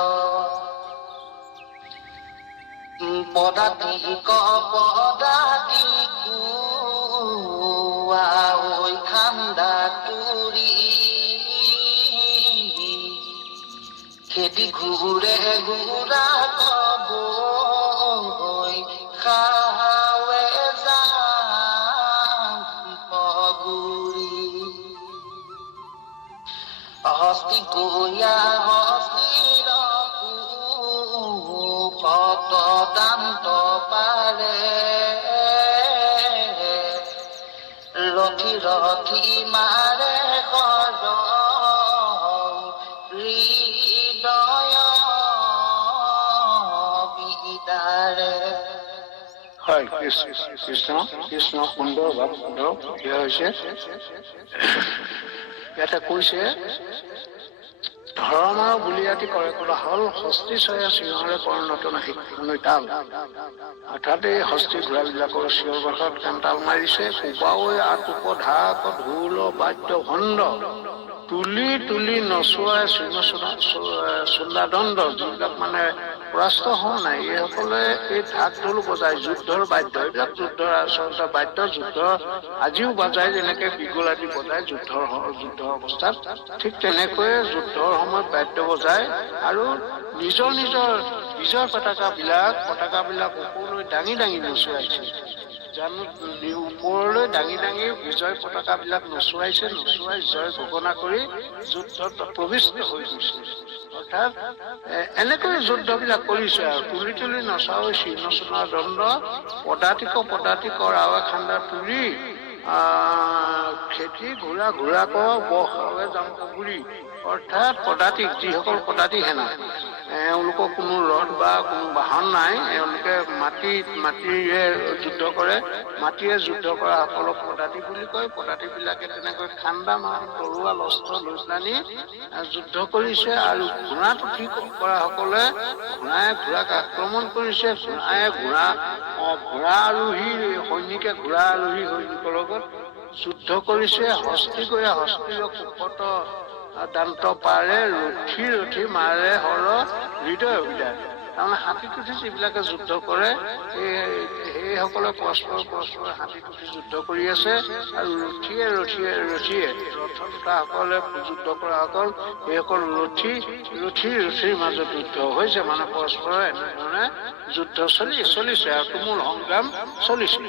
পদাতিক ৱাই খান্দা তুৰি খেদি ঘূৰে ঘূৰা কবৈ খাৱে যাম পগুৰি হস্তি গয়া হস্তিৰ কত দান্ত পাৰে ৰথি ৰথি মাৰে হৃদয় বিদাৰে হয় কৃষ্ণ কৃষ্ণ কৃষ্ণ সুন্দৰ ভাৱ সুন্দৰ এয়া হৈছে ইয়াতে কৈছে ধৰ্ম আৰু বুলিয়াতি কৰে কোলাহল হস্তি চয়া সিংহৰে কৰ্ণত নাহি তাল অৰ্থাৎ এই হস্তি ঘোঁৰাবিলাকৰ চিঞৰ বাখত তাল মাৰিছে কোপাৱৈ আটোপ ঢাক ঢোল বাদ্য ভণ্ড তুলি তুলি নচোৱাই চুন্দাদণ্ড যিবিলাক মানে পৰাস্ত হোৱা নাই এইসকলে এই ঢাক ঢোল বজায় যুদ্ধৰ বাদ্য এইবিলাক যুদ্ধৰ আচলতে বাদ্য যুদ্ধ আজিও বজায় যেনেকে বিগুল আদি বজায় যুদ্ধৰ অৱস্থাত ঠিক তেনেকৈয়ে যুদ্ধৰ সময়ত বাদ্য বজায় আৰু নিজৰ নিজৰ বিজয় পতাকাবিলাক ওপৰলৈ দাঙি দাঙি নচুৱাইছে জানো ওপৰলৈ দাঙি দাঙি বিজয় পতাকাবিলাক নচুৱাইছে নচুৱাই জয় ঘোষণা কৰি যুদ্ধত প্ৰবিষ্ট হৈ গৈছে অৰ্থাৎ এনেকৈ যুদ্ধবিলাক কৰিছে আৰু তুলি তুলি নচাও চিহ্ন চোনা দণ্ড পদাতিকৰ আৱে খান্দা তুলি খেতি ঘোঁৰা বহাৱে যাম কগুৰি অৰ্থাৎ পদাতিক যিসকল পদাতিক সেনা এওঁলোকৰ কোনো ৰথ বা কোনো বাহন নাই এওঁলোকে মাটিৰে যুদ্ধ কৰে মাটিৰে যুদ্ধ কৰা সকলক পদাতি বুলি কয় পদাতিবিলাকে তেনেকৈ খান্দা তৰোৱাল অস্ত্ৰ লৈ পেলানি যুদ্ধ কৰিছে আৰু ঘোঁৰাত উঠি কৰা সকলে ঘোঁৰাক আক্ৰমণ কৰিছে ঘোঁৰা আৰোহী সৈনিকে ঘোঁৰা আৰোহী সৈনিকৰ লগত যুদ্ধ কৰিছে হস্তিৰ কুপত দান্ত পাৰে ৰথি ৰথি মাৰে হৃদয় বিদায় তাৰমানে হাতীত উঠি যিবিলাকে যুদ্ধ কৰে সেইসকলে পৰস্পৰ হাতীত উঠি যুদ্ধ কৰি আছে আৰু ৰথিয়ে ৰথত উঠাসকলে যুদ্ধ কৰাসকল সেইসকল ৰথিৰ মাজত যুদ্ধ হৈছে মানে পৰস্পৰ এনেধৰণে যুদ্ধ চলিছে আৰু তুমুল সংগ্ৰাম চলিছে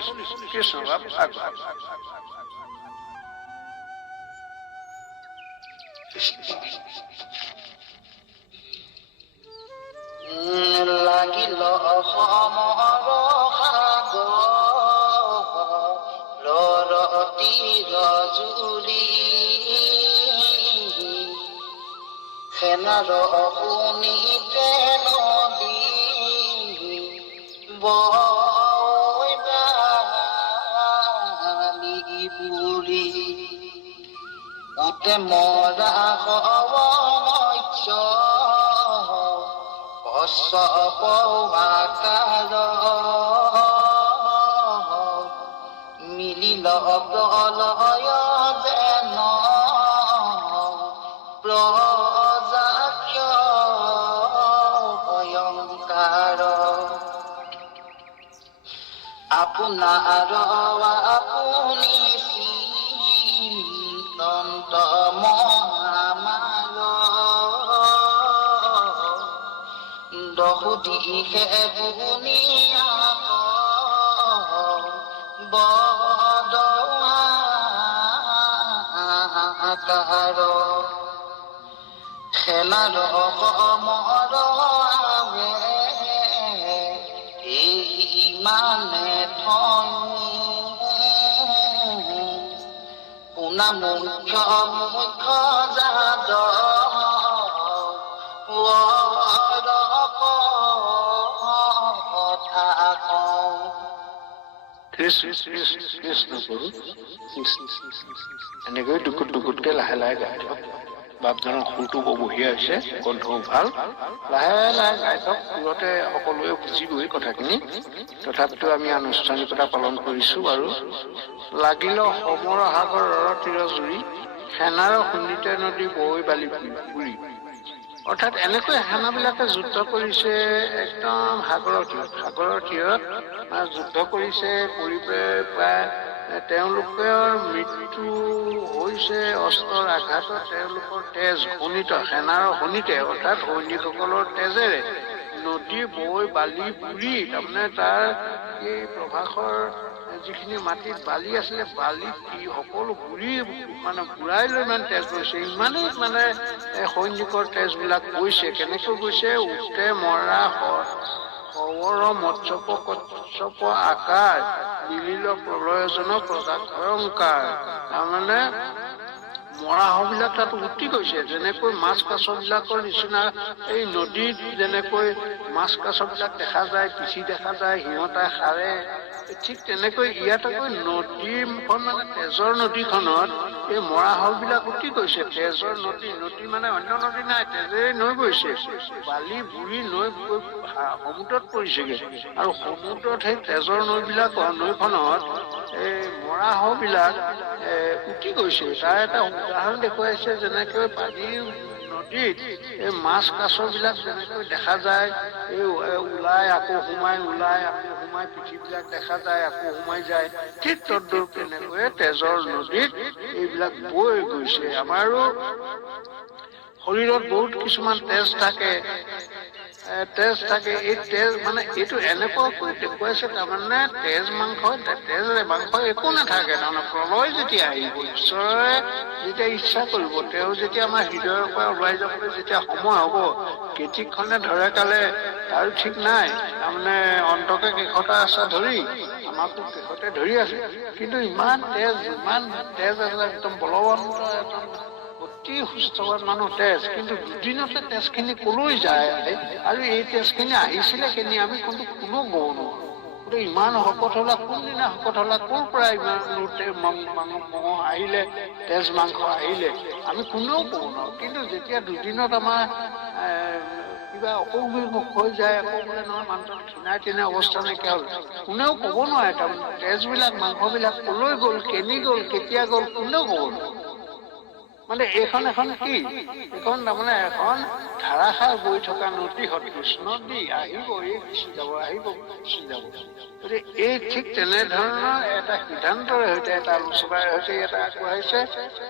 কৃষ্ণ ভাৱ লাগিল অসমৰ সাগৰ তীৰ জুৰি সেনাৰ শুনিতে নদী বুৰি উতে মৰা পৌৱাকাৰ মিলিল প্ৰলয় যেন প্ৰজাক্য ভয়ংকাৰ আপোনাৰ আপুনি চিন্তন্ত মহামায় দহুদিহে বুনিয়াদ বদোৱাৰ সেনাৰ সমৰ আৱে ইমানে শুনা মুখ্য যাদ কৃষ্ণ কৃষ্ণ কৃষ্ণ প্ৰভু কৃষ্ণ এনেকৈ দুকুট দুকুটকে লাহে লাহে গাই থাকক বাপজনৰ সুৰটো বৰ বঢ়িয়া হৈছে কণ্ঠও ভাল লাহে লাহে গাই থাকক সুৰতে সকলোৱে বুজিবই কথাখিনি তথাপিতো আমি আনুষ্ঠানিকতা পালন কৰিছো আৰু লাগিল সমৰ সাগৰৰ তীৰজুৰি সেনাৰ সুন্দিতে নদী বৈ বালি পুৰি অৰ্থাৎ এনেকৈ সেনাবিলাকে যুদ্ধ কৰিছে একদম সাগৰৰ তীৰত যুদ্ধ কৰিছে কৰি প্ৰায় তেওঁলোকৰ মৃত্যু হৈছে অস্ত্ৰৰ আঘাতত তেওঁলোকৰ তেজ শোণিত সেনাৰ শোণিতে অৰ্থাৎ সৈনিকসকলৰ তেজেৰে নদী বৈ বালি পুৰি তাৰমানে তাৰ এই প্ৰভাসৰ যিখিনি মাটিত বালি আছিলে বালি সকলো পুৰি মানে বুঢ়াই লৈ ইমান তেজ গৈছে ইমানেই মানে সৈনিকৰ তেজবিলাক গৈছে কেনেকৈ গৈছে উঠে মৰা সৱৰ মৎস্যপ কচ্ছপ আকাৰ বিলীল প্ৰলয়জনক প্ৰজাক ভয়ংকাৰ তাৰমানে মৰা হবিলাক তাত উটি গৈছে যেনেকৈ মাছ কাছবিলাকৰ নিচিনা এই নদীত যেনেকৈ মাছ কাছবিলাক দেখা যায় পিচি দেখা যায় সিহঁতে সাৰে ঠিক তেনেকৈ ইয়াতকৈ নদীখন মানে তেজৰ নদীখনত এই মৰা হবিলাক উটি গৈছে তেজৰ নদী মানে অন্য নদী নাই তেজেৰে নৈ গৈছে বালি বুৰি নৈ গৈ সমুদ্ৰত পৰিছেগে আৰু সমুদ্ৰত সেই তেজৰ নৈখনত এই মৰা হবিলাক উটি গৈছে তাৰ এটা উদাহৰণ দেখুৱাইছে যেনেকৈ পানীৰ নদীত এই মাছ কাছবিলাক যেনেকৈ দেখা যায় এই ওলাই আকৌ সোমাই পিঠিবিলাক দেখা যায় আকৌ সোমাই যায় ঠিক তদ্ৰূপ তেনেকৈ তেজৰ নদীত এইবিলাক বৈ গৈছে আমাৰো শৰীৰত বহুত কিছুমান তেজ থাকে এই তেজ মানে এইটো এনেকুৱাকৈ দেখুৱাইছে তাৰমানে তেজেৰে মাংস একো নাথাকে তাৰমানে প্ৰলয় যেতিয়া আহিব ঈশ্বৰে যেতিয়া ইচ্ছা কৰিব তেওঁ যেতিয়া আমাৰ হৃদয়ৰ পৰা ওলাই যাবলৈ যেতিয়া সময় হ'ব কেঠিকখনে ধৰে কালে আৰু ঠিক নাই তাৰমানে অন্তকে কেশতা আছে ধৰি আমাকো কেশতে ধৰি আছে কিন্তু ইমান তেজ আছে একদম বলৱন্ত একদম অতি সুস্থবান মানুহ তেজ কিন্তু দুদিনতে তেজখিনি কলৈ যায় আৰু এই তেজখিনি আহিছিলে কেনি আমি কোনো ক'ব নোৱাৰো কিন্তু ইমান শকত হলা কোনদিনা শকত হলা ক'ৰ পৰা ইমান মঙহ আহিলে তেজ মাংস আহিলে আমি কোনেও ক'ব নোৱাৰো কিন্তু যেতিয়া দুদিনত আমাৰ কিবা অসুখ হৈ যায় আকৌ বোলে নহয় মানুহটো খিনাই অৱস্থা নাইকিয়া হ'ল কোনেও ক'ব নোৱাৰে তাৰমানে তেজবিলাক মাংসবিলাক কলৈ গ'ল কেনি গ'ল কেতিয়া গ'ল কোনেও ক'ব নোৱাৰে মানে এইখন কি এইখন তাৰমানে এখন ধাৰাসাৰ বৈ থকা নদী কৃষ্ণ নদী আহিব এই গুচি যাব গতিকে এই ঠিক তেনেধৰণৰ এটা সিদ্ধান্তৰ সৈতে এটা আলোচনাৰ সৈতে এটা আগবঢ়াইছে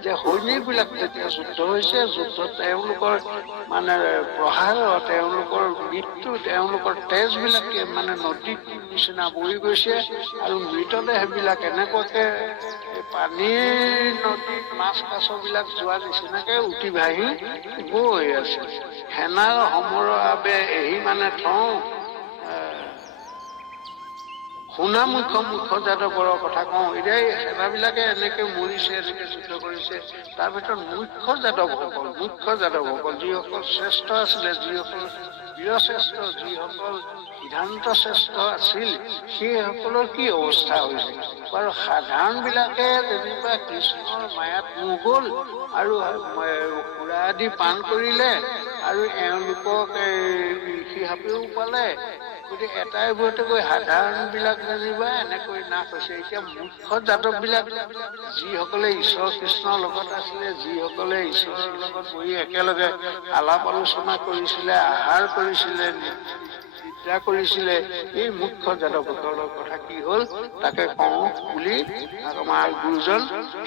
যে সৈনিকবিলাক যেতিয়া যুদ্ধ হৈছে যুদ্ধত তেওঁলোকৰ মানে প্ৰহাৰ তেওঁলোকৰ মৃত্যু তেওঁলোকৰ তেজবিলাকে মানে নদীত নিচিনা বৈ গৈছে আৰু মৃতদেহবিলাক এনেকুৱাকে পানীৰ নদীত মাছ কাছবিলাক যোৱা নিচিনাকে উঠি ভাহি গৈ আছে সেনাৰ সমৰৰ বাবে এই মানে থওঁ শুনা মুখ্য যাদৱৰ কথা কওঁ এতিয়া এই সেনাবিলাকে এনেকে মৰিছে এনেকে যুদ্ধ কৰিছে তাৰ ভিতৰত মুখ্য যাদৱসকল যিসকল শ্ৰেষ্ঠ আছিলে যিসকল বীৰশ্ৰেষ্ঠ যিসকল সিদ্ধান্ত শ্ৰেষ্ঠ আছিল সেইসকলৰ কি অৱস্থা হৈছে বাৰু সাধাৰণবিলাকে যেনিবা কৃষ্ণৰ মায়াত নগ'ল আৰু সুৰা আদি পান কৰিলে আৰু এওঁলোকক ঋষি সাপেও পালে গতিকে এটাই বোৰতে গৈ সাধাৰণবিলাক যেনিবা এনেকৈ নাশ হৈছে এতিয়া মুখ্য যাদৱবিলাক যিসকলে ঈশ্বৰ কৃষ্ণৰ লগত আছিলে যিসকলে ঈশ্বৰৰ লগত বহি একেলগে আলাপ আলোচনা কৰিছিলে আহাৰ কৰিছিলে নিদ্ৰা কৰিছিলে এই মুখ্য যাদৱসকলৰ কথা কি হ'ল তাকে কওঁ বুলি আমাৰ গুৰুজন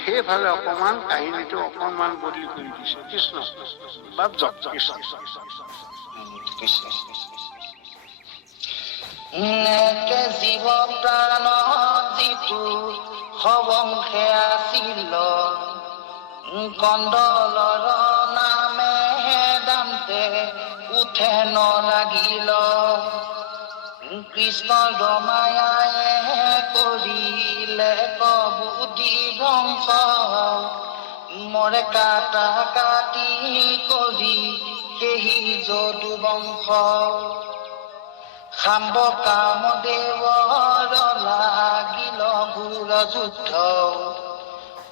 সেইফালে অকণমান কাহিনীটো অকণমান বদলি কৰি দিছে কৃষ্ণ বাপ জপ কৃষ্ণ নেকে জীৱ প্ৰাণ যিটো সবংশে আছিল কণ্ডলৰ নামে দান্তে উঠে নলাগিল কৃষ্ণ মায়ায়ে কৰিলে কবুদ্ধি ধ্বংস মৰে কাটা কাটি কৰি সেই যদু বংশ খাম্ব কামদেৱৰ লাগিল যুদ্ধ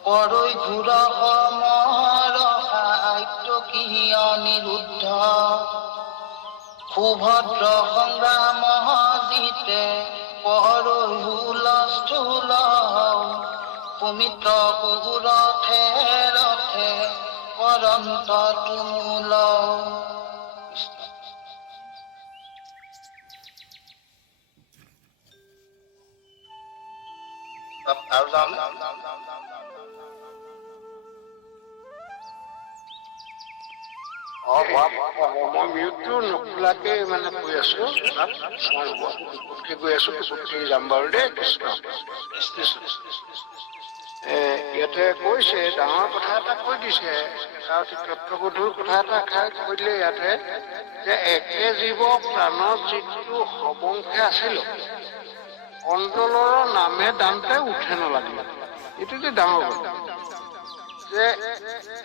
কৰৈ ঘূৰ সমৰ সাহিত্য কি অনিৰুদ্ধ সুভদ্ৰ সংগ্ৰাম জিতে কৰৈ হুলস্থুল সুমিত্ৰ কুৰথে ৰথে কৰন্ত তুমুল। আৰু যাম মই মিউটটো নোখোলাকে মানে কৈ আছো, মই গৈ আছো, পিছতকে যাম বাৰু দেই। কৃষ্ণ ইয়াতে কৈছে, ডাঙৰ কথা এটা কৈ দিছে, এটা অতি তত্ত্বগধুৰ কথা এটা কৈ দিলে ইয়াতে, যে একে জীৱ প্ৰাণত যিটো সবংশে আছিল কণ্ট্ৰলৰ নামে দান্তে উঠে নালাগিব। এইটো যে ডাঙৰ কথা, যে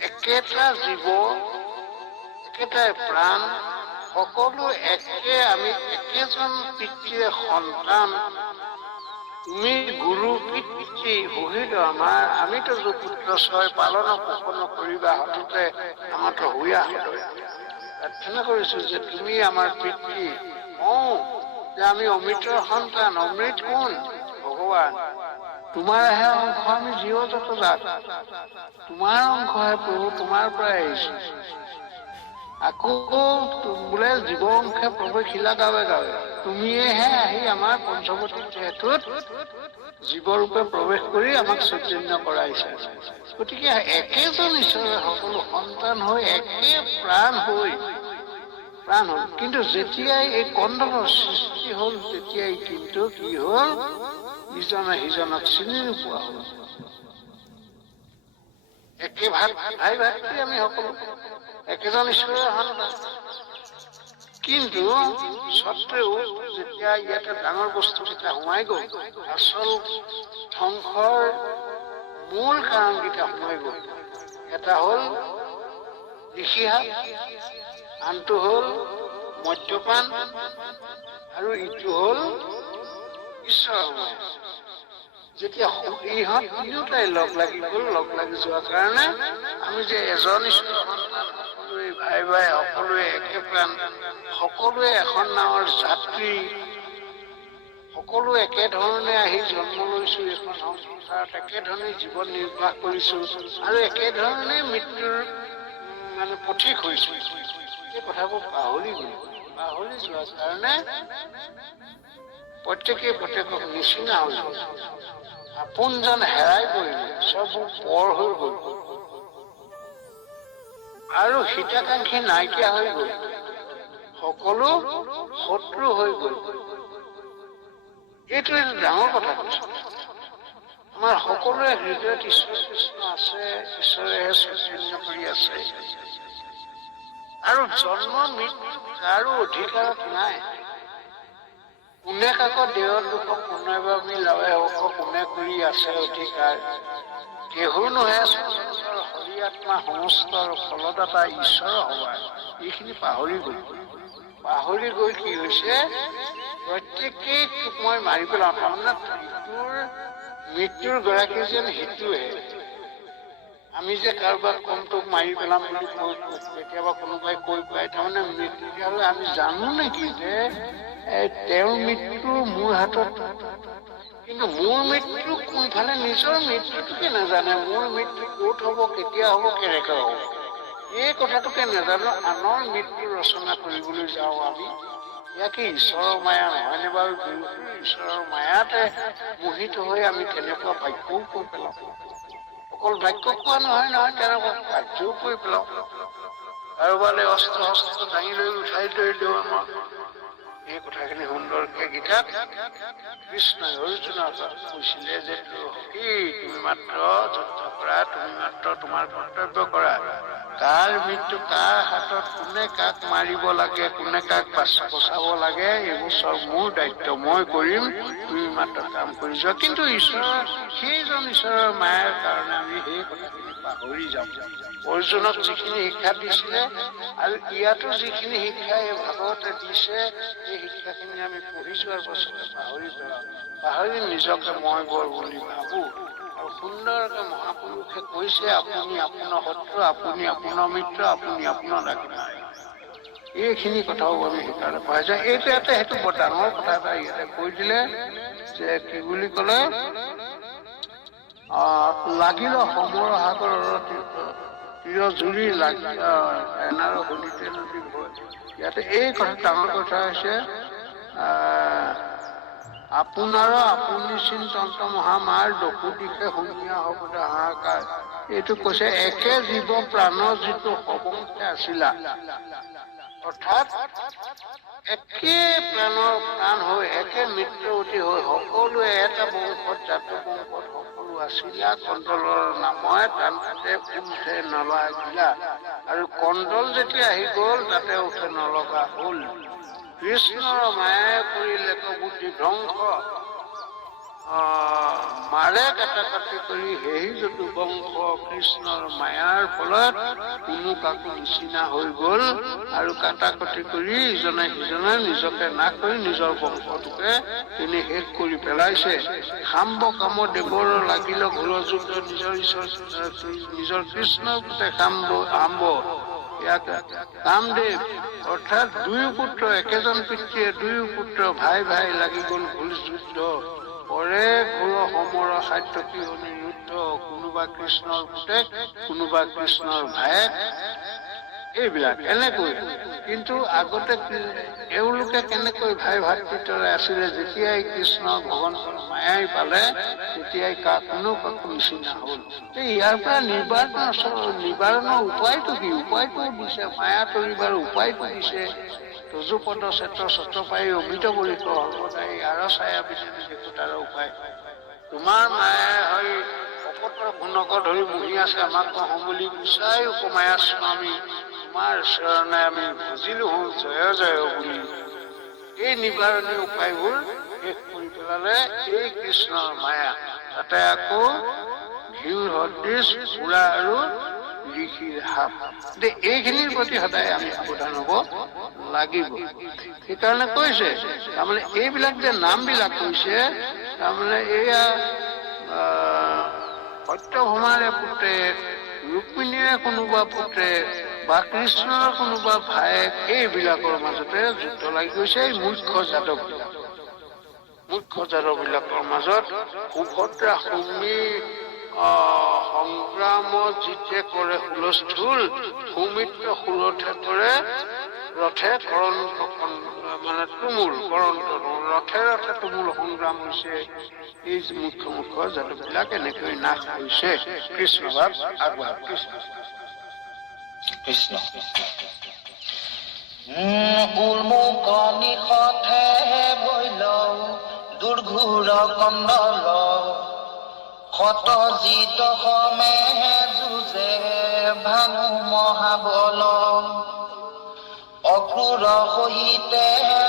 একেটা জীৱ একেটাই প্ৰাণ, সকলো একে, আমি একেজন পিতৃৰ সন্তান। তুমি গুৰু পিতৃ সহিত আমাৰ, আমিতো পুত্ৰ ছয় পালন পোষণ কৰিবা হততে আমাৰতো হুয়া প্ৰাৰ্থনা কৰিছো যে তুমি আমাৰ পিতৃ, যে আমি অমৃতৰ সন্তান। অমৃত কোন? ভগৱান। তোমাৰহে অংশ, আমি জীৱ জগতজাত তোমাৰ অংশহে প্ৰভু, তোমাৰ পৰাই আহিছো। আকৌ বোলে জীৱ অংশে প্ৰভু শিলা গাৱে গাৱে, তুমিয়েহে আহি আমাৰ পঞ্চৱতী যিহেতুত জীৱৰূপে প্ৰৱেশ কৰি আমাক চৈতন্য কৰাইছে। গতিকে একেজন ঈশ্বৰৰ সকলো সন্তান হৈ একে প্ৰাণ হ'ল। কিন্তু যেতিয়াই এই কণ্ডলৰ সৃষ্টি হ'ল, তেতিয়াই কিন্তু কি হ'ল, ইজনে সিজনক চিনি নোপোৱা হ'ল। একে ভাই ভাতৃ আমি সকলো, একেজন ঈশ্বৰৰ সন্তান। কিন্তু স্বত্তেও যেতিয়া ইয়াতে ডাঙৰ বস্তুকেইটা সোমাই গ'ল, আচল ধ্বংসৰ মূল কাৰণকেইটা সোমাই গ'ল। এটা হ'ল ঋষিহাত, আনটো হ'ল মদ্যপান, আৰু ইটো হ'ল ঈশ্বৰৰ মায়া। যেতিয়া ইহঁত তিনিওটাই লগ লাগি গ'ল, লগ লাগি যোৱাৰ কাৰণে আমি যে এজন ঈশ্বৰৰ সন্তান, সকলোৱে ভাই ভাই, সকলোৱে একে প্ৰাণ, সকলোৱে এখন নাৱৰ যাত্ৰী, সকলো একেধৰণে আহি জন্ম লৈছো এখন সংসাৰত, একেধৰণে জীৱন নিৰ্বাহ কৰিছো, আৰু একেধৰণে মৃত্যুৰ মানে পথিক হৈছো। এই কথাবোৰ পাহৰি যোৱাৰ কাৰণে প্ৰত্যেকে প্ৰত্যেকক নিচিনা হৈ গ'ল। আপোনজন হেৰাই পৰিলে, চববোৰ পৰ হৈ গ'ল, আৰু হিতাকাংক্ষী নাইকিয়া হৈ গ'ল, সকলো শত্ৰু হৈ গ'ল। এইটো এটা ডাঙৰ কথা কৈছো। আমাৰ সকলোৰে হৃদয়ত ঈশ্বৰ কৃষ্ণ আছে, ঈশ্বৰেহে চৈতন্য কৰি আছে, আৰু জন্ম মৃত্যু কাৰো অধিকাৰত নাই। কোনে কাকত দেহৰ দুখ কোনে বাবি লাভে হক, কোনে কৰি আছে অধিকাৰ, কেহু নহয় স্বতন্ত্ৰ হৰি আত্মা সমস্তৰ ফলদাতা ঈশ্বৰৰ হবা। এইখিনি পাহৰি গৈ কি হৈছে, প্ৰত্যেকেই তোক মই মাৰি পেলাওঁ। তাৰমানে মৃত্যুৰ গৰাকী যেন সিটোৱে। আমি যে কাৰোবাক কম তোক মাৰি পেলাম বুলি কেতিয়াবা কোনোবাই কৈ পায়, তাৰমানে মৃত্যু তেতিয়াহ'লে আমি জানো নেকি যে তেওঁৰ মৃত্যু মোৰ হাতত, কিন্তু মোৰ মৃত্যু কোনফালে, নিজৰ মৃত্যুটোকে নাজানে। মোৰ মৃত্যু ক'ত হ'ব, কেতিয়া হ'ব, কেনেকৈ হ'ব, এই কথাটোকে নাজানো। আনৰ মৃত্যু ৰচনা কৰিবলৈ যাওঁ আমি। ইয়াকে ঈশ্বৰৰ মায়া নহয়নে বাৰু? ঈশ্বৰৰ মায়াতে মোহিত হৈ আমি তেনেকুৱা বাক্যও কৈ পেলাওঁ। অকল বাক্য কোৱা নহয়, তেনেকুৱা কাৰ্যও কৰি পেলাওঁ। কাৰোবালৈ অস্ত্ৰ শস্ত্ৰ দাঙি লৈ উঠাই লৈ দিওঁ আমাক। এই কথাখিনি সুন্দৰকে গীতাত কৃষ্ণই অৰ্জুনক কৈছিলে যে তুমি মাত্ৰ যুদ্ধ কৰা, তুমি মাত্ৰ তোমাৰ কৰ্তব্য কৰা, কাৰ মৃত্যু, কাৰ হাতত, কোনে কাক মাৰিব লাগে, কোনে কাক বচাব লাগে, এইবোৰ চব মোৰ দায়িত্ব, মই কৰিম, তুমি মাত্ৰ কাম কৰি যোৱা। কিন্তু ঈশ্বৰৰ, সেইজন ঈশ্বৰৰ মায়াৰ কাৰণে আমি সেই কথাখিনি পাহৰি যাওঁ। অৰ্জুনক যিখিনি শিক্ষা দিছিলে আৰু ইয়াতো যিখিনি শিক্ষা এই ভাগৱতে দিছে, এই শিক্ষাখিনি আমি পঢ়ি যোৱাৰ পাছতে পাহৰি নিজকে মই বৰ বুলি ভাবো। আৰু সুন্দৰকে মহাপুৰুষে কৈছে, আপুনি আপোনাৰ শত্ৰু, আপুনি আপোনাৰ মিত্ৰ, আপুনি আপোনাৰ নাই। এইখিনি কথাও আমি সেইকাৰণে পোৱা যায়। এইটো সেইটো বৰ ডাঙৰ কথা এটা ইয়াতে কৈ দিলে যে কি বুলি ক'লে, লাগিল সমৰ সাগৰৰ প্ৰিয় জুৰি এনাৰ শোণিতে নদী ভয়। ইয়াতে এই কথা ডাঙৰ কথা হৈছে, আপোনাৰ আপুনি চিন্তন্ত মহামাৰ দকু দিশে শুনিয়া হবলৈ হাহাকাৰ। এইটো কৈছে একে জীৱ প্ৰাণ যিটো সবংশে আছিলা, অৰ্থাৎ একে প্ৰাণৰ প্ৰাণ হৈ, একে মিত্ৰৱতী হৈ, সকলোৱে এটা বংশত, জাত বংশত সকলো আছিলা। কণ্ডলৰ নামে তাতে উঠে নলাগিলা, আৰু কণ্ডল যেতিয়া আহি গল তাতে উঠে নলগা হল। কৃষ্ণৰ মায়াই কৰিলে বুদ্ধি ধ্বংস, মাৰে কাটা কাটি কৰি সেই যদু বংশ। কৃষ্ণৰ মায়াৰ ফলত কোনো কাকো নিচিনা হৈ গল, আৰু কাটা কটি কৰি ইজনে সিজনে নিজকে নাশ কৰি নিজৰ বংশটোকে তিনি শেষ কৰি পেলাইছে। খাম্ব কাম দেৱৰ লাগিল ঘোৰ যুদ্ধ, নিজৰ কৃষ্ণৰ পুতে আম্ব। ইয়াক কামদেৱ অৰ্থাৎ দুয়ো পুত্ৰ, একেজন পিতৃয়ে দুয়ো পুত্ৰ, ভাই ভাই লাগি গল ঘোৰ যুদ্ধ। পৰে ঘোৰ সমৰ সাত্যকী অনিৰুদ্ধ, কোনোবা কৃষ্ণৰ পুতেক, কোনোবা কৃষ্ণৰ ভায়েক, এইবিলাক এনেকৈ। কিন্তু আগতে এওঁলোকে কেনেকৈ ভাই ভাতৃত্বৰে আছিলে, যেতিয়াই কৃষ্ণ ভগৱানৰ মায়াই পালে তেতিয়াই কোনো কাকো নিচিনা হল। ইয়াৰ পৰা নিবাৰণৰ উপায়টো কি? উপায়টো দিছে, মায়া তৰিবাৰ উপায়টো দিছে। তজুপদ ক্ষেত্ৰ ছত্ৰ পাই অমিত বুলি সৰ্বদাই আৰ ছায়া বিজেনি দেখোতাৰ উপায়। তোমাৰ মায়ে হৈ অকতৰ ভুনক ধৰি বহি আছে, আমাক কওঁ বুলি গুচাই উপমায়া স্বামী, তোমাৰ চৰণে আমি বুজিলো হওঁ জয় জয় বুলি। এই নিবাৰণী উপায়বোৰ শেষ কৰি পেলালে এই কৃষ্ণৰ মায়া। তাতে আকৌ ঘিউৰ সদৃশ পুৰা আৰু ঋষিৰ হাত। এইখিনিৰ প্ৰতি সদায় আমি সাৱধান হব লাগিব। সেইকাৰণে কৈছে, তাৰমানে এইবিলাক যে নামবিলাক কৈছে, তাৰমানে এয়া সত্যভামাৰে পুতেক, ৰুক্মিণীৰে কোনোবা পুতেক বা কৃষ্ণৰ কোনোবা ভায়েক, এইবিলাকৰ মাজতে যুদ্ধ লাগি গৈছে। এই মুখ্য যাদৱবিলাকৰ মাজত সুভদ্ৰা সৌমী সংগ্ৰাম জিতে কৰে হুলস্থুল, সৌমিত্ৰ সুৰথে কৰে ৰথে মানে তুমুল ৰথে ৰথে তুমুল সংগ্ৰাম হৈছে। এই মুখ্য যাদৱবিলাক এনেকৈ নাশ হৈছে। কৃষ্ণ ভাৱ আগবঢ়া। কৃষ্ণ উন্মুখ নিশঠে বৈল দুৰ্ঘোৰ কণ্ডল, ক্ষত জিত সমে যুঁজে ভানু মহাবল। অক্ৰূৰ সহিতে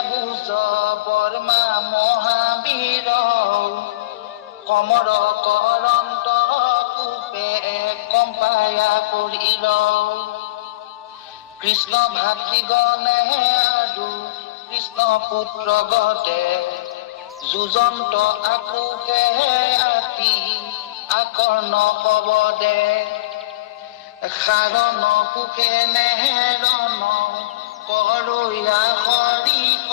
ভুজ বৰ্মা মহাবীৰ, কমৰ কৰন্ত কূপে কম্পায়া কৰিল। কৃষ্ণ ভাতৃগণে আৰু কৃষ্ণ পুত্ৰ গতে, যুজন্ত আক্ৰোশে আতি আকৰ্ণ শবদে। সাৰণ কোশে নেহেৰণ কৰৈয়া হৰিষ,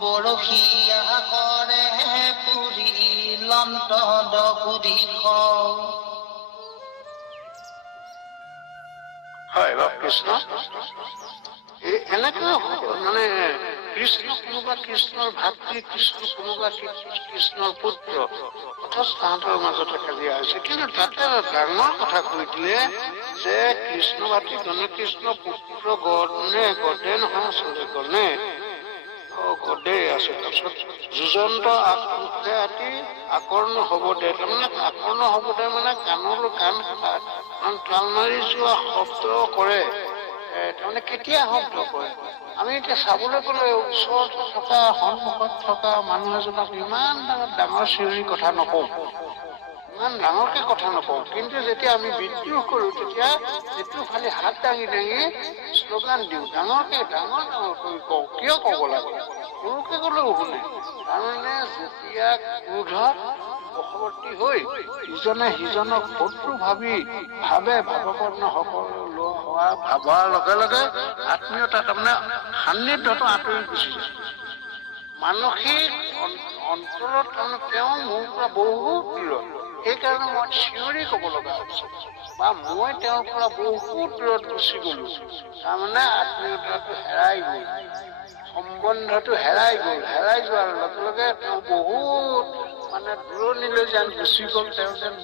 বৰশীয়া কৰে পুৰী লন্ত দপুৰিষ। হয় বাপ কৃষ্ণ। এনেকৈ মানে কৃষ্ণ কোনোবা কৃষ্ণৰ ভাতৃ, কৃষ্ণ কোনোবা কৃষ্ণৰ পুত্ৰ, অথচ তাহাঁতৰ মাজতে কাজিয়া হৈছে। কিন্তু তাতে ডাঙৰ কথা কৈ দিলে যে কৃষ্ণ ভাতৃজনে কৃষ্ণ পুত্ৰ গণে গদে নহয়, আচলতে গণে গদে আছে। তাৰপিছত যুজন্ত আক্ৰোশে আতি আকৰ্ণ হব দে, তাৰমানে আকৰ্ণ হব দে মানে কাণলৈ কাণ তাল মাৰি যোৱা শব্দ কৰে, তাৰমানে কেতিয়া শব্দ কৰে? আমি এতিয়া চাবলৈ গ'লে ওচৰতে থকা সন্মুখত থকা মানুহ এজনক ইমান ডাঙৰ চিঞৰি কথা নকওঁ, ইমান ডাঙৰকে কথা নকওঁ, কিন্তু যেতিয়া আমি বিদ্ৰোহ কৰো তেতিয়া সেইটো খালি হাত দাঙি দাঙি শ্লোগান দিওঁ, ডাঙৰকে ডাঙৰ ডাঙৰকৈ কওঁ। কিয় ক'ব লাগে? সৰুকে ক'লেও শুনে। তাৰমানে যেতিয়া ক্ৰোধত বশৱৰ্তী হৈ ইজনে সিজনক শত্ৰু ভাৱে ভাৱপূৰ্ণ হোৱাৰ লগে লগে আত্মীয়তা তাৰমানে সান্নিধ্যটো আঁতৰি গুচি যায়। মানসিক অন্তৰত তাৰমানে তেওঁ মোৰ পৰা বহুত দূৰত, সেইকাৰণে মই চিঞৰি ক'ব লগা হৈছে, বা মই তেওঁৰ পৰা বহুত দূৰত গুচি গলো। তাৰমানে আত্মীয়তাটো হেৰাই গল, সম্বন্ধটো হেৰাই গল। হেৰাই যোৱাৰ লগে লগে তেওঁ বহুত দূৰণিলৈ যেন গুচি গল। তেওঁ যেন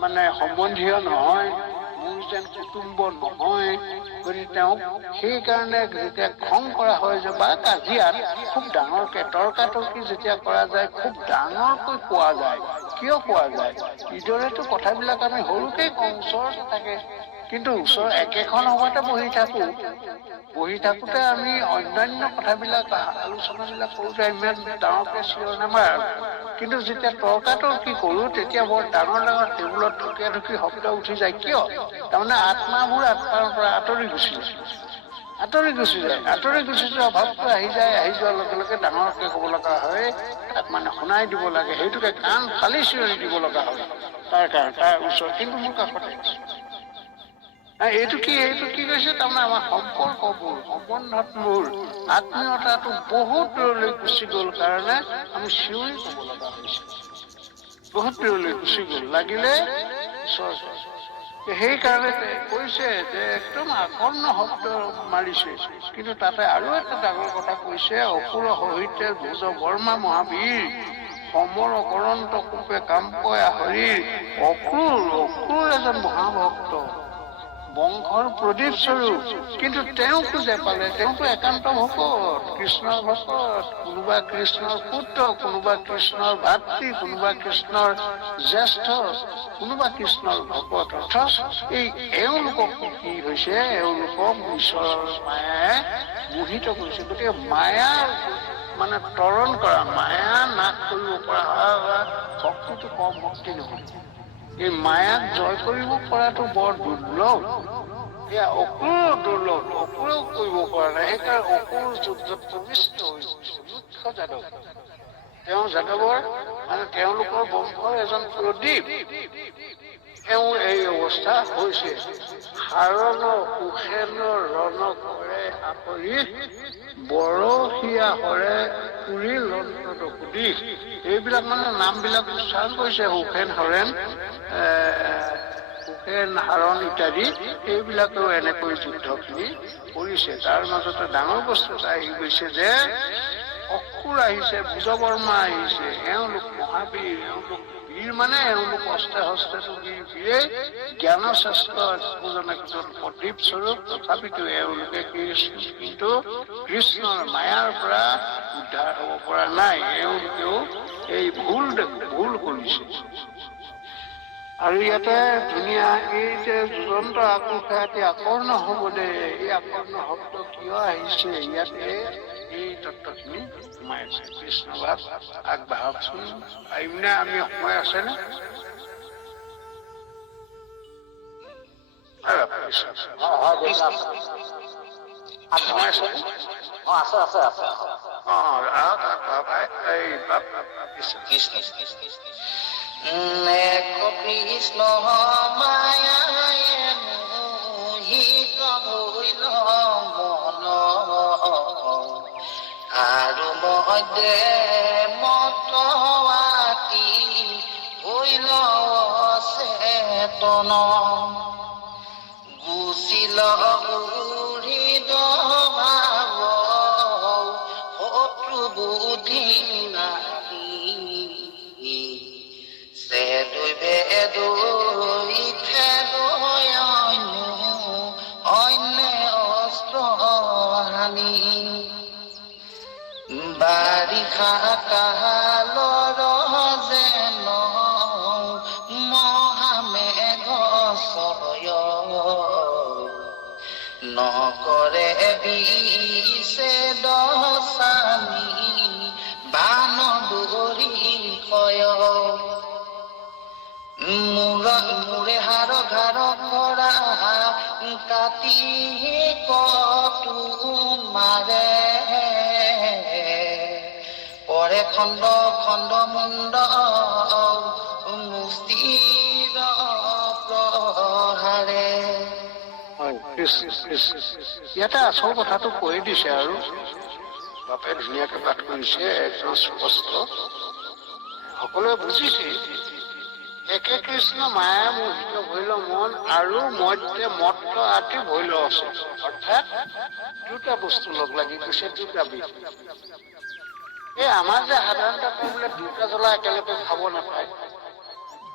মোৰ সম্বন্ধীয় নহয়, মোৰ যেন কুটুম্ব নহয়। গতিকে তেওঁক সেইকাৰণে যেতিয়া খং কৰা হয় যে বা কাজিয়াত খুব ডাঙৰকে তৰ্কাতৰ্কি যেতিয়া কৰা যায়, খুব ডাঙৰকৈ কোৱা যায়। কিয় কোৱা যায়? ইদৰেতো কথাবিলাক আমি সৰুকেই কওঁ, ওচৰতে থাকে, কিন্তু ওচৰ একেখন সভাতে বহি থাকোতে আমি অন্যান্য কথাবিলাক আলোচনাবিলাক কৰোঁতে ইমান ডাঙৰকে চিঞৰ নামাৰ, কিন্তু যেতিয়া তৰ্কাতৰ্কি কৰো তেতিয়া বৰ ডাঙৰ ডাঙৰ টেবুলত ঢুকিয়াই ঢুকি শব্দ উঠি যায়। কিয়? তাৰমানে আত্মাবোৰ আত্মাৰ পৰা আঁতৰি গুচি যায়। আঁতৰি গুচি যোৱা ভাৱটো আহি যোৱাৰ লগে লগে ডাঙৰকে ক'ব লগা হয়, তাক শুনাই দিব লাগে, সেইটোকে কাণ ফালি চিঞৰি দিব লগা হয় তাৰ ওচৰত, কিন্তু মোৰ কাষতে। এইটো কি কৈছে? তাৰমানে আমাৰ সম্পৰ্কবোৰ, সম্বন্ধবোৰ, আত্মীয়তাটো বহুত দূৰলৈ গুচি গল কাৰণে আমি চিঞৰি ক'ব লগা হৈছে। বহুত দূৰলৈ গুচি গল, লাগিলে সেইকাৰণে কৈছে যে একদম আকৰ্ণ শব্দ মাৰিছে। কিন্তু তাতে আৰু এটা ডাঙৰ কথা কৈছে, অসুৰ সহিতে ভোজ বৰ্মা মহাবীৰ সমৰ অকৰন্ত কোপে কাম্পয়া হৰিৰ। অসুৰ এজন মহাভক্ত, বংশৰ প্ৰদীপ স্বৰূপ, কিন্তু তেওঁকো যে পালে, তেওঁতো একান্ত ভকত, কৃষ্ণৰ ভকত, কোনোবা কৃষ্ণৰ পুত্ৰ, কোনোবা কৃষ্ণৰ ভাতৃ, কোনোবা কৃষ্ণৰ জ্যেষ্ঠ, কোনোবা কৃষ্ণৰ ভকত। অথচ এওঁলোকক কি হৈছে? এওঁলোকক ঈশ্বৰৰ মায়াই মোহিত কৰিছে। গতিকে মায়াৰ তৰণ কৰা, মায়া নাশ কৰিব পৰা শক্তিটো কম শক্তি নহয়। এই মায়াক জয় কৰিব পৰাটো বৰ দুৰ্লভ। এয়া অসুৰ দুৰ্লভ, অসুৰেও কৰিব পৰা নাই। সেইকাৰণে অসুৰ যুদ্ধত প্ৰবিষ্ট হৈছে মুখ্য যাদৱ। তেওঁ যাদৱৰ তেওঁলোকৰ বংশৰ এজন প্ৰদীপ। তেওঁ এই অৱস্থা হৈছে। হাৰণ সুখেন ৰণ কৰে সাপৰি, বৰশীয়া হৰে পুৰি লণ্ঠন সুধি। এইবিলাক নামবিলাক উচ্চাৰণ কৰিছে, সুখেন হৰেণ, হাৰণ ইত্যাদি। এইবিলাকেও এনেকৈ যুদ্ধখিনি কৰিছে। তাৰ মাজতে ডাঙৰ বস্তু এটা আহি গৈছে যে অসুৰ আহিছে, ভুজবৰ্মা আহিছে, এওঁলোক মহাবীৰ, এওঁলোক বীৰ এওঁলোক হস্তে হস্তেটো বীৰে, জ্ঞানশ্ৰেষ্ঠ প্ৰদীপ স্বৰূপ। তথাপিতো এওঁলোকে কিন্তু কৃষ্ণৰ মায়াৰ পৰা উদ্ধাৰ হব পৰা নাই। এওঁলোকেও এই ভুল কৰিছে। আৰু ইয়াতে ধুনীয়া এই যে যুগন্ত আকুশাতি আকৰ্ণ হব দে, এই আকৰ্ণ শব্দ কিয় আহিছে? ইয়াতে এই তত্ত্বখিনি সোমাই আছে। কৃষ্ণ ভাৱ আগবাঢ়কচোন। পাৰিমনে? আমি সময় আছেনে? কৃষ্ণ মায়ায় মোহিত হইল মন, আৰু মধ্যে মতৱাতি হইল চেতন, গুচিল হৃদ ভাৱ শত্ৰু বুদ্ধি নাহি, বাৰিষা কালৰ যেন মহামেঘ দিছে দশানী বান দৌৰি ক্ষয় মূৰে হাড় ঘাড় কৰা কাটি কটো মাৰে পৰে খণ্ড খণ্ড মুণ্ড মুষ্টিৰ প্ৰহাৰে। হয়, ইয়াতে আচল কথাটো কৈ দিছে আৰু বাপে ধুনীয়াকে পাঠ কৰিছে, একদম স্পষ্ট, সকলোৱে বুজিছে। একে কৃষ্ণ মায়া মোহিত ভৈল মন আৰু মধ্যে মত্ত আতি ভৈল আছে। অৰ্থাৎ দুটা বস্তু লগ লাগি গৈছে, দুটা বিধ। এই আমাৰ যে সাধাৰণতে বোলে দুটা জ্বলা একেলগে খাব নাপায়,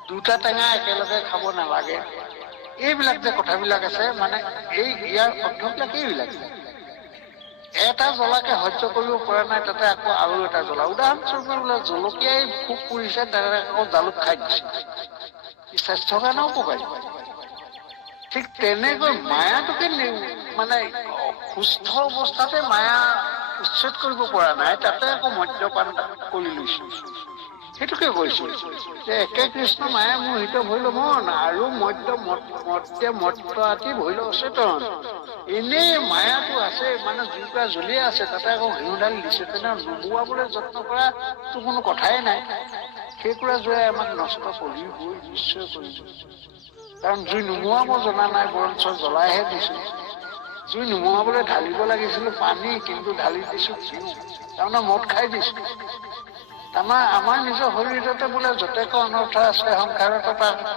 দুটা টেঙা একেলগে খাব নালাগে, এইবিলাক যে কথাবিলাক আছে, মানে ইয়াৰ অৰ্থবিলাক এইবিলাক। এটা জ্বলাকে সহ্য কৰিব পৰা নাই, তাতে আকৌ আৰু এটা জ্বলা। উদাহৰণস্বৰূপে বোলে জলকীয়াই খুব পুৰিছে, তাতে আকৌ জালুক খাই দিছে, স্বাস্থ্যৰ কাৰণেও উপকাৰী। ঠিক তেনেকৈ মায়াটোকে মানে সুস্থ অৱস্থাতে মায়া উচ্ছেদ কৰিব পৰা নাই, তাতে আকৌ মদ্যপান কৰি লৈছে। সেইটোকে কৈছো যে একে কৃষ্ণ মায়া মোহিত ভৈল মন আৰু মত্ত আতি ভৈল অচেতন। এনেই মায়াটো আছে, মানে জুইকা জ্বলিয়ে আছে, তাতে আকৌ ঘিউডাল দিছে, তেনে নুবুৱাবলৈ যত্ন কৰাটো কোনো কথাই নাই। সেইকুৰা জুয়ে আমাক নষ্ট কৰিবই, নিশ্চয় কৰিব। কাৰণ জুই নুমুৱাব জনা নাই, বৰঞ্চ জ্বলাইহে দিছো। জুই নুমুৱাবলৈ ঢালিব লাগিছিল পানী, কিন্তু ঢালি দিছো ঘিউ, তাৰমানে মদ খাই দিছো। তাৰমানে আমাৰ নিজৰ শৰীৰতে বোলে যতেক অনৰ্থ আছে সংসাৰত,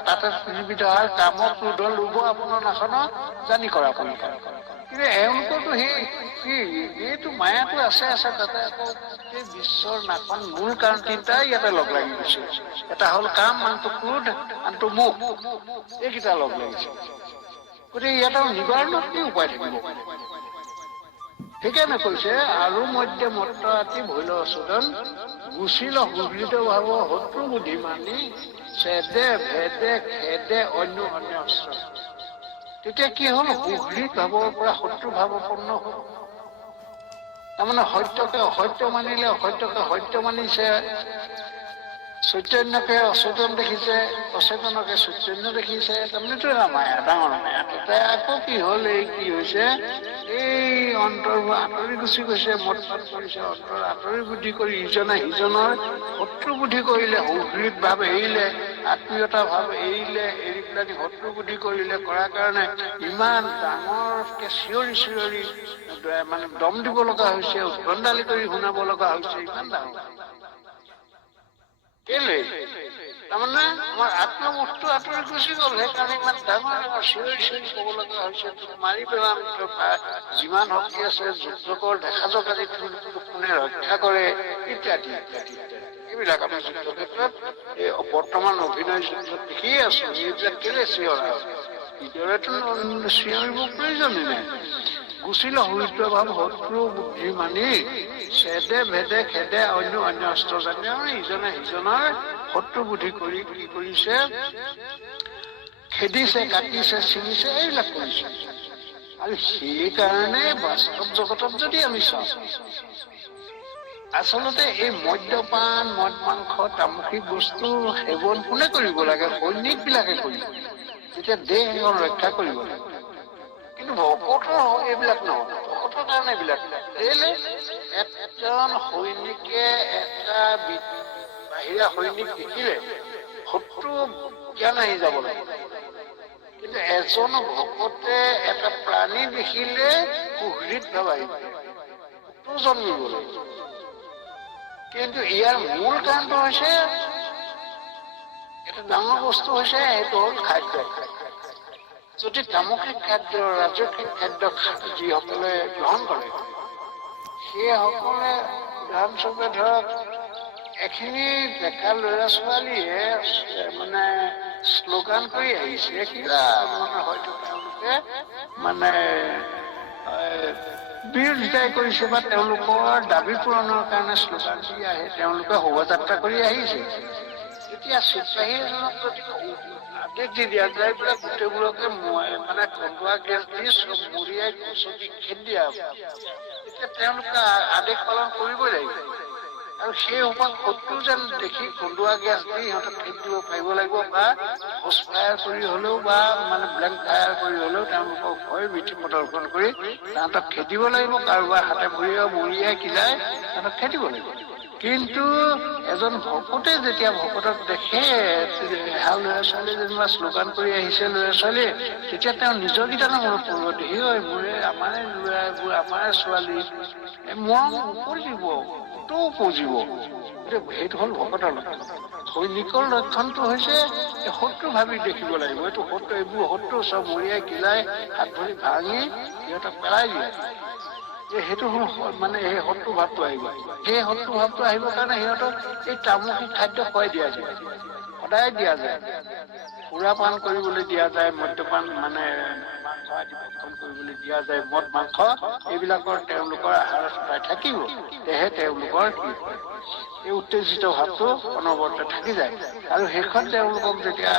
তাতে নিবিধ হয় কাম ক্ৰোধ লোভ আপোনাৰ নাশন জানি কৰা পৰি। কিন্তু এওঁলোকৰতো এইটো মায়াটো আছে, তাতে আকৌ গোটেই বিশ্বৰ নাশন মূল কাৰণ তিনিটাই ইয়াতে লগ লাগি গৈছে। এটা হ'ল কাম, আনটো ক্ৰোধ, আনটো মোহ, এইকেইটা লগ লাগিছে। গতিকে ইয়াতে নিবাৰণত কি উপায় থাকিব? সেইকাৰণে কৈছে আৰু মধ্যে মত্ত আতি ভৈল অচেতন, গুচিল সুহৃত ভাৱ শত্ৰু বুদ্ধি মানি, ছেদে ভেদে খেদে অন্য অস্ত্ৰ। তেতিয়া কি হ'ল? সুহৃত ভাৱৰ পৰা শত্ৰু ভাৱপন্ন হ'ল। তাৰমানে সত্যকে অসত্য মানিলে, অসত্যকে সত্য মানিছে, চৈতন্যকে অচেতন দেখিছে, অচেতনকে চৈতন্য দেখিছে। তাৰমানেতো এটা মায়া, ডাঙৰ মায়া। তাতে আকৌ কি হ'ল? কি হৈছে? এই অন্তৰবোৰ আঁতৰি গুচি গৈছে, মতপাত কৰিছে, অন্তৰ আঁতৰি বুদ্ধি কৰি ইজনে সিজনৰ শত্ৰু বুদ্ধি কৰিলে, সৌহৃদ ভাৱ এৰিলে, আত্মীয়তা ভাৱ এৰিলে, এৰি পেলাই শত্ৰু বুদ্ধি কৰিলে। কৰাৰ কাৰণে ইমান ডাঙৰকে চিঞৰি চিঞৰি মানে দম দিব লগা হৈছে, উদ্ভণ্ডালি কৰি শুনাব লগা হৈছে, ইমান ডাঙৰ। কেলে? তাৰমানে আমাৰ আত্মবস্তু আঁতৰি গুচি গ'ল, সেইকাৰণে ইমান ডাঙৰ ডাঙৰ চিঞৰি চিঞৰি ক'ব লগা হৈছে, মাৰি পেলাম, যিমান শক্তি আছে যুদ্ধ কৰ, দেখা যাওক আজি কোনে ৰক্ষা কৰে, ইত্যাদি ইত্যাদি ইত্যাদি। এইবিলাক আমি যুদ্ধ ক্ষেত্ৰত এই বৰ্তমান অভিনয় যুদ্ধত দেখিয়ে আছো। এইবিলাক কেলে চিঞৰা? ইদৰেতো চিঞৰিব প্ৰয়োজনেই নাই। গুচিল সুহৃত ভাৱ শত্ৰু বুদ্ধি মানি, ছেদে ভেদে খেদে অন্য অস্ত্ৰ জানি। ইজনে সিজনৰ শত্ৰু বুদ্ধি কৰি কি কৰিছে? খেদিছে, কাটিছে, ছিঙিছে, এইবিলাক কৰিছে। আৰু সেইকাৰণে বাস্তৱ জগতত যদি আমি চাওঁ, আচলতে এই মদ্যপান, মদ মাংস, তামসিক বস্তু সেৱন কোনে কৰিব লাগে? সৈনিক বিলাকে কৰিব, তেতিয়া দেহ এখন ৰক্ষা কৰিব লাগে। কিন্তু ভকতৰ এইবিলাক নহয়, ভকতৰ কাৰণে এইবিলাক কেলে? এজন সৈনিকে এটা বাহিৰা সৈনিক দেখিলে শত্ৰু জ্ঞান আহি যাব লাগে, কিন্তু এজন ভকতে এটা প্ৰাণী দেখিলে সুহৃদ ভাৱ আহিব, শত্ৰু জন্মিব লাগে। কিন্তু ইয়াৰ মূল কাৰণটো হৈছে, এটা ডাঙৰ বস্তু হৈছে, সেইটো হ'ল খাদ্য। যদি তামসিক খাদ্য, ৰাজসিক খাদ্য যিসকলে গ্ৰহণ কৰে, সেইসকলে উদাহৰণস্বৰূপে ধৰক এখিনি ডেকা ল'ৰা ছোৱালীয়ে মানে শ্লোগান কৰি আহিছে, কিবা মানে হয়তো তেওঁলোকে মানে বিৰোধিতাই কৰিছে বা তেওঁলোকৰ দাবী পূৰণৰ কাৰণে শ্লোগান দি আহে, তেওঁলোকে শোভাযাত্ৰা কৰি আহিছে। এতিয়া চিপাহী এজনক যদি আদেশ দি দিয়া যায় বোলে গোটেইবোৰকে মানে কন্দুৱা গেছ দি চব মৰিয়াই গছকি খেদি দিয়া হ'ব। এতিয়া তেওঁলোকে আদেশ পালন কৰিবই লাগিব আৰু সেই ওপৰত শত্ৰু যেন দেখি কন্দুৱা গেছ দি সিহঁতক খেদি দিব পাৰিব লাগিব বা ঘোষ ফায়াৰ কৰি হলেও বা মানে ব্লেংক ফায়াৰ কৰি হলেও তেওঁলোকক ভয় ভীতি প্ৰদৰ্শন কৰি তাহাঁতক খেদিব লাগিব, কাৰোবাৰ হাতে ভৰিয়ে মৰিয়াই কিলাই তাহাঁতক খেদিব লাগিব। কিন্তু এজন ভকতে যেতিয়া ভকতক দেখে এহাল ল'ৰা ছোৱালী যেনিবা শ্লোগান কৰি আহিছে ল'ৰা ছোৱালীয়ে, তেতিয়া তেওঁ নিজৰ কেইটা মনত পৰিব, দেহি হয় মোৰে আমাৰে ল'ৰাবোৰ আমাৰে ছোৱালী মৰম উপজিব কতো উপজিব। সেইটো হ'ল ভকতৰ লক্ষণ। সৈনিকৰ লক্ষণটো হৈছে শত্ৰু ভাবি দেখিব লাগিব, এইটো শত্ৰু, এইবোৰ শত্ৰু চব মৰিয়াই কিলাই হাত ভৰি ভাঙি সিহঁতক পেলাই দিয়ে। সেইটো মানে সেই শত্ৰু ভাৱটো আহিব। সেই শত্ৰু ভাৱটো আহিবৰ কাৰণে সিহঁতক এই তামসী খাদ্য খুৱাই দিয়া যায়, সদায় দিয়া যায়। সুৰা পান কৰিবলৈ দিয়া যায়, মদ্যপান মানে মাংস আদি ভক্ষণ কৰিবলৈ দিয়া যায়, মদ মাংস এইবিলাকৰ তেওঁলোকৰ আহাৰত সদায় থাকিব। তেহে তেওঁলোকৰ কি হয়, এই উত্তেজিত ভাৱটো অনবৰতে থাকি যায়। আৰু শেষত তেওঁলোকক যেতিয়া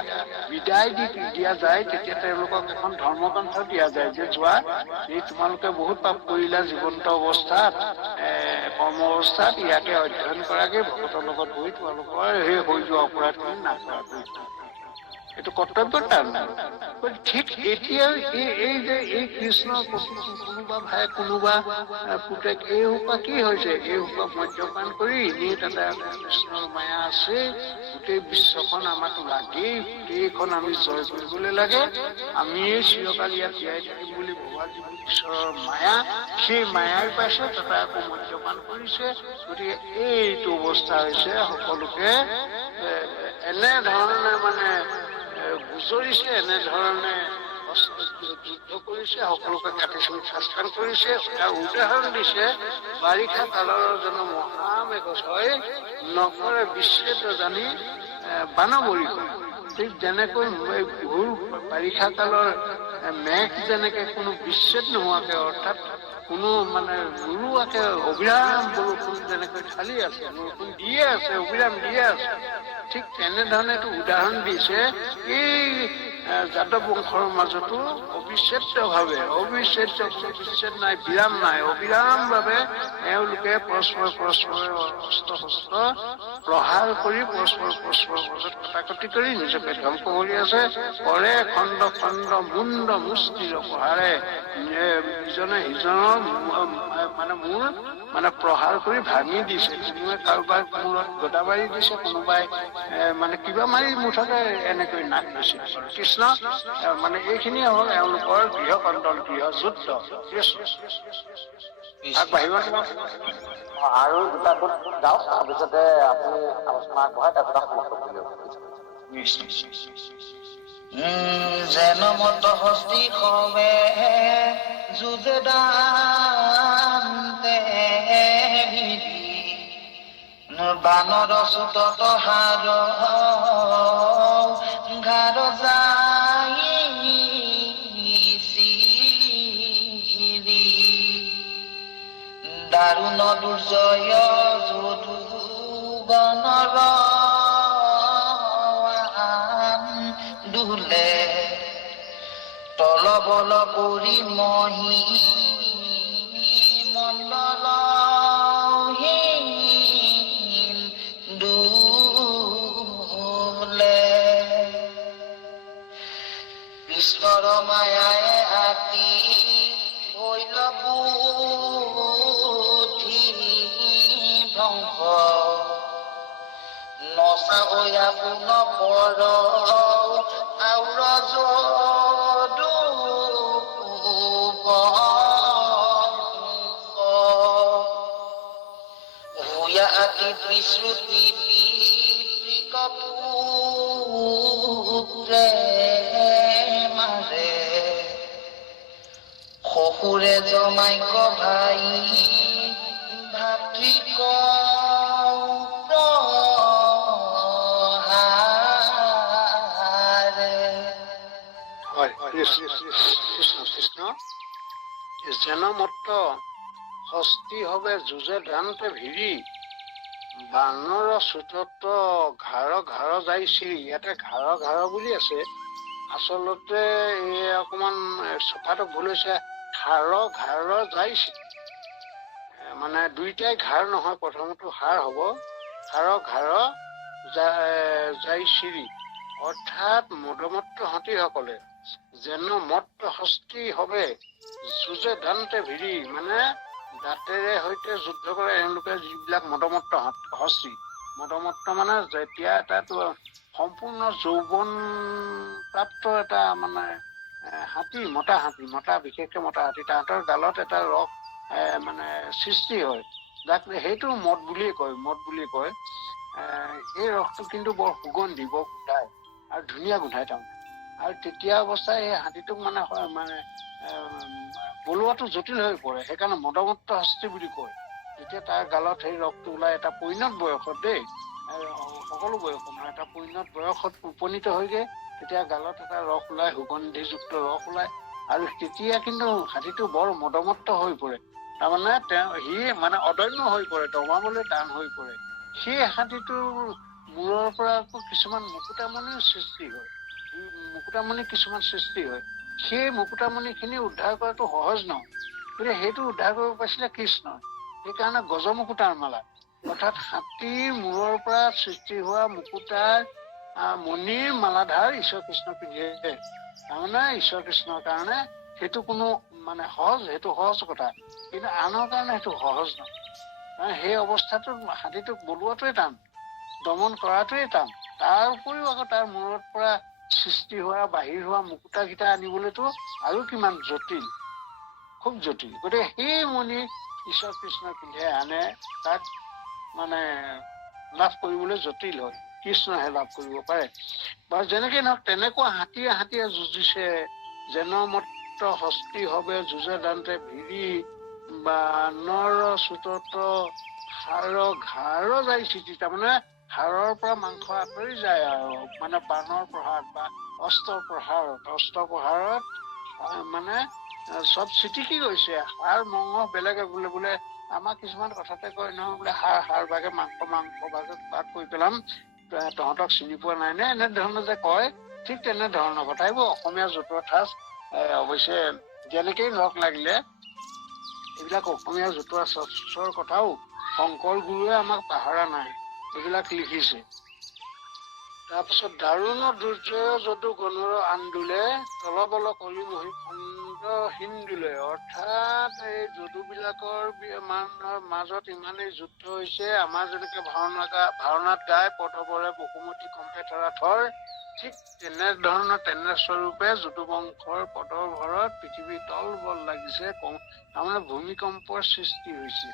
বিদায় দি দিয়া যায়, তেতিয়া তেওঁলোকক এখন ধৰ্মগ্ৰন্থ দিয়া যায় যে যোৱা এই তোমালোকে বহুত পাপ কৰিলা জীৱন্ত অৱস্থাত, কৰ্ম অৱস্থাত, ইয়াকে অধ্যয়ন কৰাকে ভকতৰ লগত বহি তোমালোকৰ সেই হৈ যোৱা অপৰাধখিনি নাশ কৰি এইটো কৰ্তব্যৰ কাম। ঠিক এতিয়া এই যে এই কৃষ্ণৰ কোনোবা ভাই কোনোবা পুতেক এই সোপা কি হৈছে, এই সোপা মদ্যপান কৰি এনেই তাতে কৃষ্ণৰ মায়া আছে, গোটেই বিশ্বখন আমাক লাগেই, গোটেইখন আমি জয় কৰিবলৈ লাগে, আমি চিৰকাল ইয়াত জীয়াই থাকিম বুলি ভবা যিবোৰ ঈশ্বৰৰ মায়া, সেই মায়াই পাইছে, তাতে আকৌ মদ্যপান কৰিছে। গতিকে এইটো অৱস্থা হৈছে সকলোকে এনেধৰণে মানে গুজৰিছে, এনেধৰণে যুদ্ধ কৰিছে, সকলোকে কাটি চুৰি শাস্ত্ৰান কৰিছে। তাৰ উদাহৰণ দিছে বাৰিষা কালৰ যেন মহামেঘ হয় নকৰে বিচ্ছেদ জানি বানৱৰী কৰে। ঠিক যেনেকৈ ঘূৰ বাৰিষা কালৰ মেঘ যেনেকে কোনো বিচ্ছেদ নোহোৱাকে, অৰ্থাৎ কোনো মানে নোৰোৱাকে অবিৰাম বৰষুণ যেনেকৈ ঢালি আছে, বৰষুণ দিয়ে আছে, অবিৰাম দিয়ে আছে, ঠিক তেনেধৰণে এইটো উদাহৰণ দিছে এই যাদৱ বংশৰ মাজতো অবিচ্ছেদ্য ভাৱে, অবিচ্ছেদ্য কোনো বিচ্ছেদ নাই, বিৰাম নাই, অবিৰাম ভাৱে এওঁলোকে পৰস্পৰৰ অস্ত্ৰ শস্ত্ৰ প্ৰহাৰ কৰি পৰস্পৰৰ মাজত কটাকটি কৰি নিজকে ধ্বংস কৰি আছে। কৰে খণ্ড খণ্ড মুণ্ড মুষ্টিৰ প্ৰহাৰে ইজনে সিজনৰ মানে মূৰ মানে প্ৰহাৰ কৰি ভাঙি দিছে। কোনোবাই কাৰোবাৰ মূৰত গদা মাৰি দিছে, কোনোবাই মানে কিবা মাৰি মুঠতে এনেকৈ নাক দিছে। কৃষ্ণ মানে এইখিনিয়ে হ'ল এওঁলোকৰ গৃহ কণ্ডল, গৃহ যুদ্ধ। আগবাঢ়িব আৰু দুটা গোট যাওক, তাৰপিছতে আপুনি আলোচনা আগবঢ়াই তাৰপিছত সমাপ্ত কৰিব। যেন মত হস্তি কবে যুঁজে দান্তে বানৰ চুতত হাৰ ঘাৰ যাই দাৰুণ দুৰ্জয় যদু গণৰ দুলে তল বল কৰি মহি মণ্ডল দুলে কৃষ্ণৰ মায়াই আতি ভৈল বুদ্ধি ধ্বংস নচা হৈয়া পুন পৰ আউৰ যদু ভূয়া আতি বিশ্ৰুতি পিতৃকপুত্ৰে মাৰে শহুৰে জমাইক ভাই ভাতৃক কৃষ্ণ যেন মত হস্তি হবে যুঁজে ধান্তে ভিৰি বানৰ চুতত ঘাৰ ঘাৰ যাইছিল। ইয়াতে ঘাৰ ঘাৰ বুলি আছে, আচলতে এই অকমান চফাটো ভুল হৈছে। ঘাৰ যাই চিৰি, মানে দুইটাই ঘাৰ নহয়, প্ৰথমটো হাড় হ'ব। ঘাৰ যাই চিৰি, অৰ্থাৎ মদমত্ত হাতীসকলে যেন মত্ত হস্তি হবে যুঁজে দান্তে ভিৰি, মানে দাঁতেৰে সৈতে যুদ্ধ কৰে এওঁলোকে যিবিলাক মদমত্ত হস্তি। মদমত্ত মানে যেতিয়া এটা সম্পূৰ্ণ যৌৱন প্ৰাপ্ত এটা মানে মতা বিশেষকে মতা হাতী, তাহাঁতৰ গালত এটা ৰস মানে সৃষ্টি হয়, যাক সেইটো মদ বুলিয়ে কয়। সেই ৰসটো কিন্তু বৰ সুগন্ধি, বৰ গোন্ধায় আৰু ধুনীয়া গোন্ধায় তাৰমানে। আৰু তেতিয়া অৱস্থায় সেই হাতীটোক মানে বলোৱাটো জটিল হৈ পৰে, সেইকাৰণে মদমত্ত হস্তি বুলি কয়। যেতিয়া তাৰ গালত সেই ৰসটো ওলাই এটা পৰিণত বয়সত দেই, সকলো বয়সত নহয়, এটা পৰিণত বয়সত উপনীত হয়গে, তেতিয়া গালত এটা ৰস ওলাই, সুগন্ধিযুক্ত ৰস ওলাই, আৰু তেতিয়া কিন্তু হাতীটো বৰ মদমত্ত হৈ পৰে। তাৰমানে সি মানে অদম্য হৈ পৰে, দমাবলৈ টান হৈ পৰে। সেই হাতীটোৰ মূৰৰ পৰা আকৌ কিছুমান মুকুতামণিৰ সৃষ্টি হয়, সেই মুকুতামণি খিনি উদ্ধাৰ কৰাটো সহজ নহয়। গতিকে সেইটো উদ্ধাৰ কৰিব পাৰিছিলে কৃষ্ণ, সেইকাৰণে গজমুকুতাৰ মালা, অৰ্থাৎ হাতীৰ মূৰৰ পৰা সৃষ্টি হোৱা মুকুতাৰ মণিৰ মালাধাৰ ঈশ্বৰ কৃষ্ণ পিন্ধে। তাৰমানে ঈশ্বৰ কৃষ্ণৰ কাৰণে সেইটো কোনো মানে সেইটো সহজ কথা, কিন্তু আনৰ কাৰণে সেইটো সহজ নহয়। সেই অৱস্থাটোত হাতীটোক বলোৱাটোৱে টান, দমন কৰাটোৱে টান। তাৰ উপৰিও আকৌ তাৰ মূৰত পৰা সৃষ্টি হোৱা বাহিৰ হোৱা মুকুতা কেইটা আনিবলৈতো আৰু কিমান জটিল, খুব জটিল। গতিকে সেই মণি ঈশ্বৰ কৃষ্ণই পিন্ধে আনে, তাক মানে লাভ কৰিবলৈ জটিল হয়, কৃষ্ণহে লাভ কৰিব পাৰে। বাৰু যেনেকে নহওক, তেনেকুৱা হাতীয়ে যুঁজিছে, যেন মত্ত হস্তি হবে যুঁজে দান্তে ভিৰি, বানৰ চুটত ঘাৰ যাই চিটি, তাৰমানে হাড়ৰ পৰা মাংস আঁতৰি যায় আৰু, মানে বানৰ প্ৰহাৰত বা অস্ত্ৰ প্ৰহাৰত মানে চব চিটিকি গৈছে। হাড় মঙহ বেলেগে বোলে আমাৰ কিছুমান কথাতে কয় নহয়, বোলে হাড় ভাগে মাংস ভাগ কৰি পেলাম, তহঁতক চিনি পোৱা নাই নে, এনেধৰণৰ যে কয়, ঠিক তেনেধৰণৰ কথা। এইবোৰ অসমীয়া জতুৱা ঠাঁচ। অৱশ্যে যেনেকেই নহওক লাগিলে, এইবিলাক অসমীয়া জতুৱা ঠাঁচৰ কথাও শংকৰ গুৰুৱে আমাক পাহৰা নাই, এইবিলাক লিখিছে। তাৰপিছত দাৰুণ দুৰ্জয় যদু গণৰ আন্দোলে, তলবল কলি মহি খণ্ড হিন্দুলে, অৰ্থাৎ এই যদুবিলাকৰ মানুহৰ মাজত ইমানেই যুদ্ধ হৈছে, আমাৰ যেনেকে ভাওনাত গায় পদবৰে বসুমতী কম্পে ধৰা থৰ, ঠিক তেনে স্বৰূপে যদু বংশৰ পদৰ ভৰত পৃথিৱী তল বল লাগিছে, তাৰমানে ভূমিকম্পৰ সৃষ্টি হৈছে।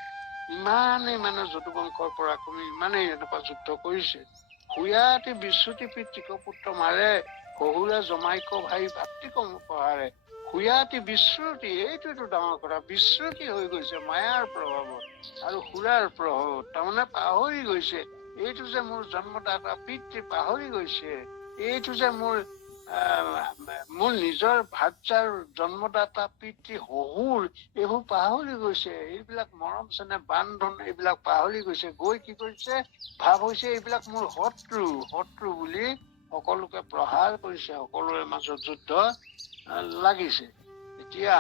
ইমানেই মানে যদু বংশৰ পৰাক্ৰমী ইমানেই এনেকুৱা যুদ্ধ কৰিছে। সুয়াতি বিশ্বতি পিতৃক পুত্ৰ মাৰে, শহুৰে জমাইক ভাই ভাতৃকম পহাৰে। সুয়াতি বিশ্বতি, এইটোৱেটো ডাঙৰ কথা, বিশ্বতি হৈ গৈছে মায়াৰ প্ৰভাৱত আৰু সুৰাৰ প্ৰভাৱত, তাৰমানে পাহৰি গৈছে এইটো যে মোৰ জন্মদাতা পিতৃ, পাহৰি গৈছে এইটো যে মোৰ নিজৰ ভাৰ্যাৰ জন্মদাতা পিতৃ শহুৰ, এইবোৰ পাহৰি গৈছে। এইবিলাক মৰম চেনেহ বান্ধন এইবিলাক পাহৰি গৈছে, গৈ কি কৰিছে, ভাৱ হৈছে এইবিলাক মোৰ শত্ৰু বুলি সকলোকে প্ৰহাৰ কৰিছে, সকলোৰে মাজত যুদ্ধ লাগিছে। এতিয়া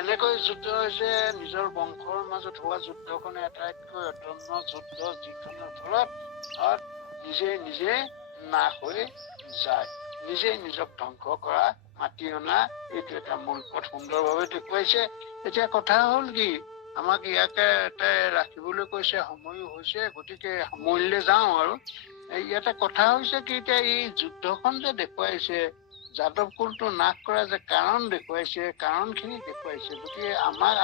এনেকৈ যুদ্ধ হৈছে, নিজৰ বংশৰ মাজত হোৱা যুদ্ধখনে আটাইতকৈ অদম্য যুদ্ধ, যিখনৰ ফলত নিজে নাশ হৈ যায়, নিজে নিজক ধ্বংস কৰা, মাতি অনা, এইটো এটা মূল পথ সুন্দৰভাৱে দেখুৱাইছে। এতিয়া কথা হ'ল কি, আমাক ইয়াকে ৰাখিবলৈ কৈছে, সময়ো হৈছে, গতিকে সামৰিলে যাওঁ আৰু। ইয়াতে কথা হৈছে কি, এতিয়া এই যুদ্ধখন যে দেখুৱাইছে, যাদৱ কুলটো নাশ কৰা যে কাৰণ দেখুৱাইছে, কাৰণখিনি দেখুৱাইছে। গতিকে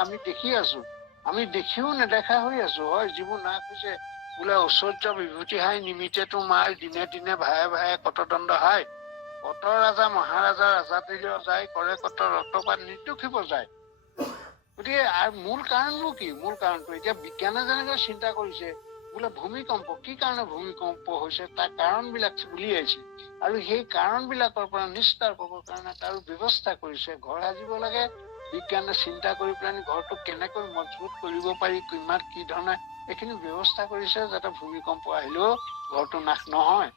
আমি দেখি আছো, আমি দেখিও নেদেখা হৈ আছো, হয় যিবোৰ নাশ হৈছে, বোলে ঐশ্বৰ্য বিভূতি হাই নিমিতেতো মাৰ, দিনে দিনে ভায়ে ভায়ে কত দণ্ড হাই, কত ৰাজা মহাৰাজা ৰাজাদিলেও যায়, কৰে কত ৰক্তপাত নিৰ্দোষিব যায়। গতিকে মূল কাৰণবোৰ কি, মূল কাৰণটো এতিয়া বিজ্ঞানে যেনেকৈ চিন্তা কৰিছে, বোলে ভূমিকম্প, কি কাৰণে ভূমিকম্প হৈছে তাৰ কাৰণ বিলাক উলিয়াইছে, আৰু সেই কাৰণ বিলাকৰ পৰা নিস্তাৰ পাবৰ কাৰণে তাৰ ব্যৱস্থা কৰিছে। ঘৰ সাজিব লাগে, বিজ্ঞানে চিন্তা কৰি পেলাই ঘৰটো কেনেকৈ মজবুত কৰিব পাৰি, কিমান কি ধৰণে এইখিনি ব্যৱস্থা কৰিছে, যাতে ভূমিকম্প আহিলেও ঘৰটো নাশ নহয়।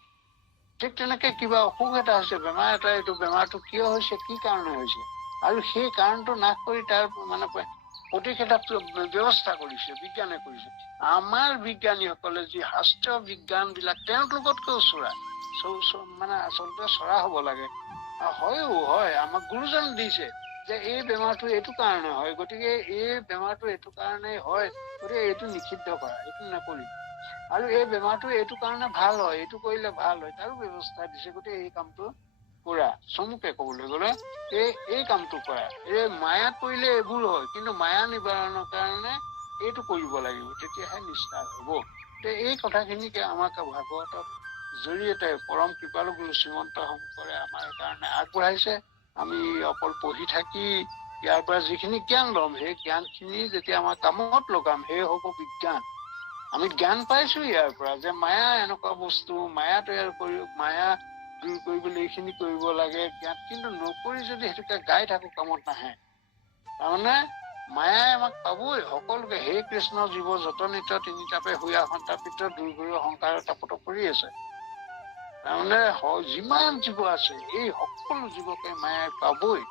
ঠিক তেনেকে কিবা অসুখ এটা হৈছে, বেমাৰ এটা, এইটো বেমাৰটো কিয় হৈছে, কি কাৰণে হৈছে, আৰু সেই কাৰণটো নাশ কৰি তাৰ মানে প্ৰতিষেধক ব্যৱস্থা কৰিছে, বিজ্ঞানে কৰিছে। আমাৰ বিজ্ঞানীসকলে যি শাস্ত্ৰীয় বিজ্ঞান বিলাক তেওঁলোকতকৈ চোৰা মানে আচলতে চৰা হব লাগে। হয়ও হয়, আমাক গুৰুজন দিছে যে এই বেমাৰটো এইটো কাৰণে হয়, গতিকে এই বেমাৰটো এইটো কাৰণে হয়, গতিকে এইটো নিষিদ্ধ কৰা, এইটো নকৰি, আৰু এই বেমাৰটো এইটো কাৰণে ভাল হয়, এইটো কৰিলে ভাল হয়, তাৰো ব্যৱস্থা দিছে। গতিকে এই কামটো কৰা, চমুকে কবলৈ গলে এই কামটো কৰা। এই মায়াত পৰিলে এইবোৰ হয়, কিন্তু মায়া নিবাৰণৰ কাৰণে এইটো কৰিব লাগিব, তেতিয়াহে নিস্তাৰ হব। এই কথাখিনিকে আমাক ভাগৱতত জৰিয়তে পৰম কৃপালু গুৰু শ্ৰীমন্ত শংকৰে আমাৰ কাৰণে আগবঢ়াইছে। আমি অকল পঢ়ি থাকি ইয়াৰ পৰা যিখিনি জ্ঞান ল'ম, সেই জ্ঞানখিনি যেতিয়া আমাৰ কামত লগাম, সেই হ'ব বিজ্ঞান। আমি জ্ঞান পাইছো ইয়াৰ পৰা যে মায়া এনেকুৱা বস্তু, মায়া তৈয়াৰ কৰি মায়া দূৰ কৰিবলৈ এইখিনি কৰিব লাগে জ্ঞান, কিন্তু নকৰি যদি সেইটোকে গাই থাকো কামত নাহে। তাৰমানে মায়াই আমাক পাবই সকলোকে। হে কৃষ্ণ জীৱ যত নিত তিনি তাপে শুয়া সন্তাপিত দূৰ কৰি অহংকাৰ তাপত কৰি আছে। তাৰমানে যিমান জীৱ আছে এই সকলো জীৱকে মায়াই পাবই।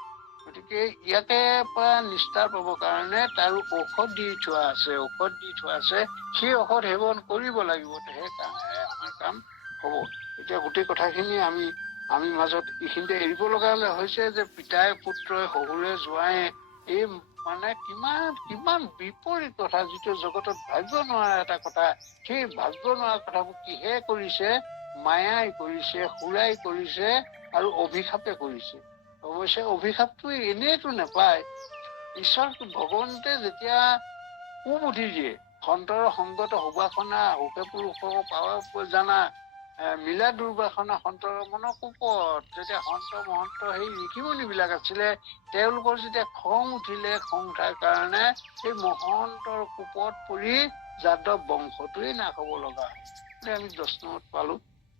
গতিকে ইয়াকে পৰা নিস্তাৰ পাবৰ কাৰণে তাৰো ঔষধ দি থোৱা আছে, ঔষধ দি থোৱা আছে। সেই ঔষধ সেৱন কৰিব লাগিব, সেই আমাৰ কাম হব। এতিয়া গোটেই কথাখিনি আমি মাজত এইখিনিতে এৰিব লগা হৈছে যে পিতাই পুত্ৰই শহুৰে জোঁৱাই, এই মানে কিমান বিপৰীত কথা, যিটো জগতত ভাবিব নোৱাৰা এটা কথা। সেই ভাবিব নোৱাৰা কথাবোৰ কিহে কৰিছে? মায়াই কৰিছে, সুৰাই কৰিছে, আৰু অভিশাপে কৰিছে। অৱশ্যে অভিশাপটো এনেইতো নাপায়। ঈশ্বৰ ভগৱন্তে যেতিয়া কুবুদ্ধি দিয়ে, সন্তৰ সংগত সুবাসনা সুখে পুৰুষক পাৱাৰ জানা, মিলা দুৰ্বাসনা সন্তৰ মনৰ কোপত, যেতিয়া সন্ত মহন্ত সেই ঋষিমুনি বিলাক আছিলে, তেওঁলোকৰ যেতিয়া খং উঠিলে, খং উঠাৰ কাৰণে সেই মহন্তৰ কোপত পৰি যাদৱ বংশটোৱে নাশ হব লগা হয়। আমি 10 নম্বৰত পালো,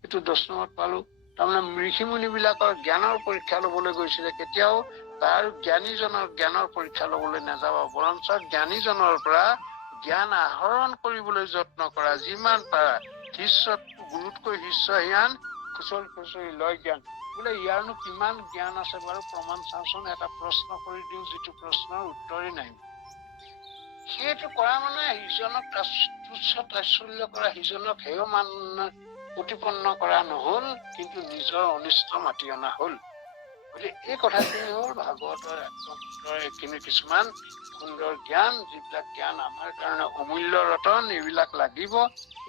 এইটো 10 নম্বৰত পালো। তাৰমানে ঋষিমুনি বিলাকৰ জ্ঞানৰ পৰীক্ষা লবলৈ গৈছিলে, কেতিয়াও তাৰ জ্ঞানীজনৰ জ্ঞানৰ পৰীক্ষা লবলৈ নাযাব, বৰঞ্চ জ্ঞানীজনৰ পৰা জ্ঞান আহৰণ কৰিবলৈ যত্ন কৰা, যিমান পাৰা। শিষ্যত গুৰুতকৈ শিষ্য হিয়ান, খুচৰি খুচৰি লয় জ্ঞান। বোলে ইয়াৰনো কিমান জ্ঞান আছে বাৰু, প্ৰমাণ চাওঁচোন। এটা প্ৰশ্ন কৰি দিওঁ, যিটো প্ৰশ্নৰ উত্তৰেই নাই। সেইটো কৰা মানে সিজনক তুচ্ছ তাচ্ছল্য কৰা, সিজনক হেয় মান প্ৰতিপন্ন কৰা নহল, কিন্তু নিজৰ অনিষ্ট মাতি অনা হল। গতিকে এই কথাখিনি হল ভাগৱতৰ একদম এইখিনি কিছুমান সুন্দৰ জ্ঞান, যিবিলাক জ্ঞান আমাৰ কাৰণে অমূল্য ৰতন। এইবিলাক লাগিব,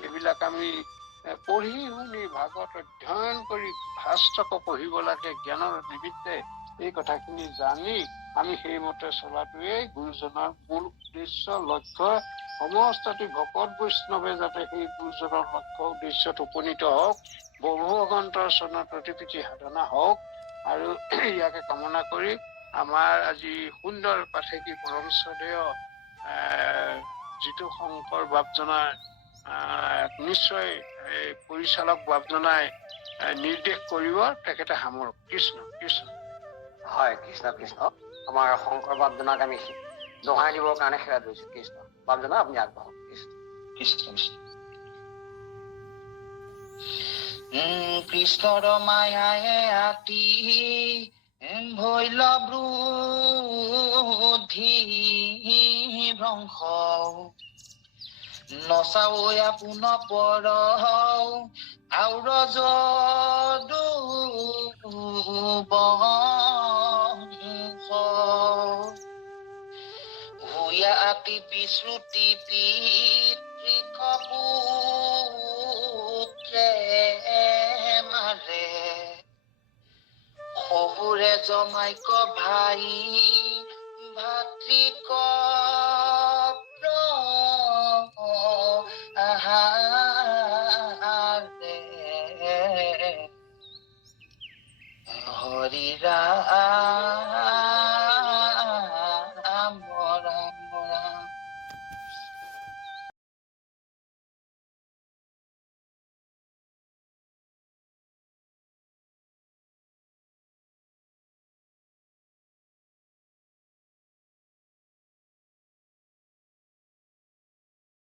এইবিলাক আমি পঢ়ি শুনি ভাগৱত অধ্যয়ন কৰি শাস্ত্ৰকো পঢ়িব লাগে জ্ঞানৰ নিমিত্তে। এই কথাখিনি জানি আমি সেইমতে চলাটোৱেই গুৰুজনাৰ মূল উদ্দেশ্য, লক্ষ্য। সমস্তটি ভকত বৈষ্ণৱে যাতে সেই গুৰুজনৰ লক্ষ্য উদ্দেশ্যত উপনীত হওক, বহু অগন্তৰ চনত প্ৰতিপীতি সাধনা হওক, আৰু ইয়াকে কামনা কৰি আমাৰ আজি সুন্দৰ পাঠেকি পৰম শ্ৰদ্ধেয় যিটো শংকৰ বাপজনাৰ নিশ্চয় পৰিচালক বাপজনাই নিৰ্দেশ কৰিব, তেখেতে সামৰক। কৃষ্ণ কৃষ্ণ। হয়, কৃষ্ণ কৃষ্ণ। আমাৰ শংকৰ বাপজনাক আমি দোহাই দিবৰ কাৰণে সেৱা ধৰিছো। কৃষ্ণ বাপজনা, আপুনি আগবাঢ়ক। কৃষ্ণ কৃষ্ণ কৃষ্ণৰ মায়ায়ে আতি ভৈল বুদ্ধি ভ্ৰংশ, নচাও আপোন পৰ আউৰ যদু বংশ, ভূয়া আতি বিশ্ৰুতি পিতৃপুত্ৰে মাৰে, শহুৰে জমাইক ভাই ভাতৃক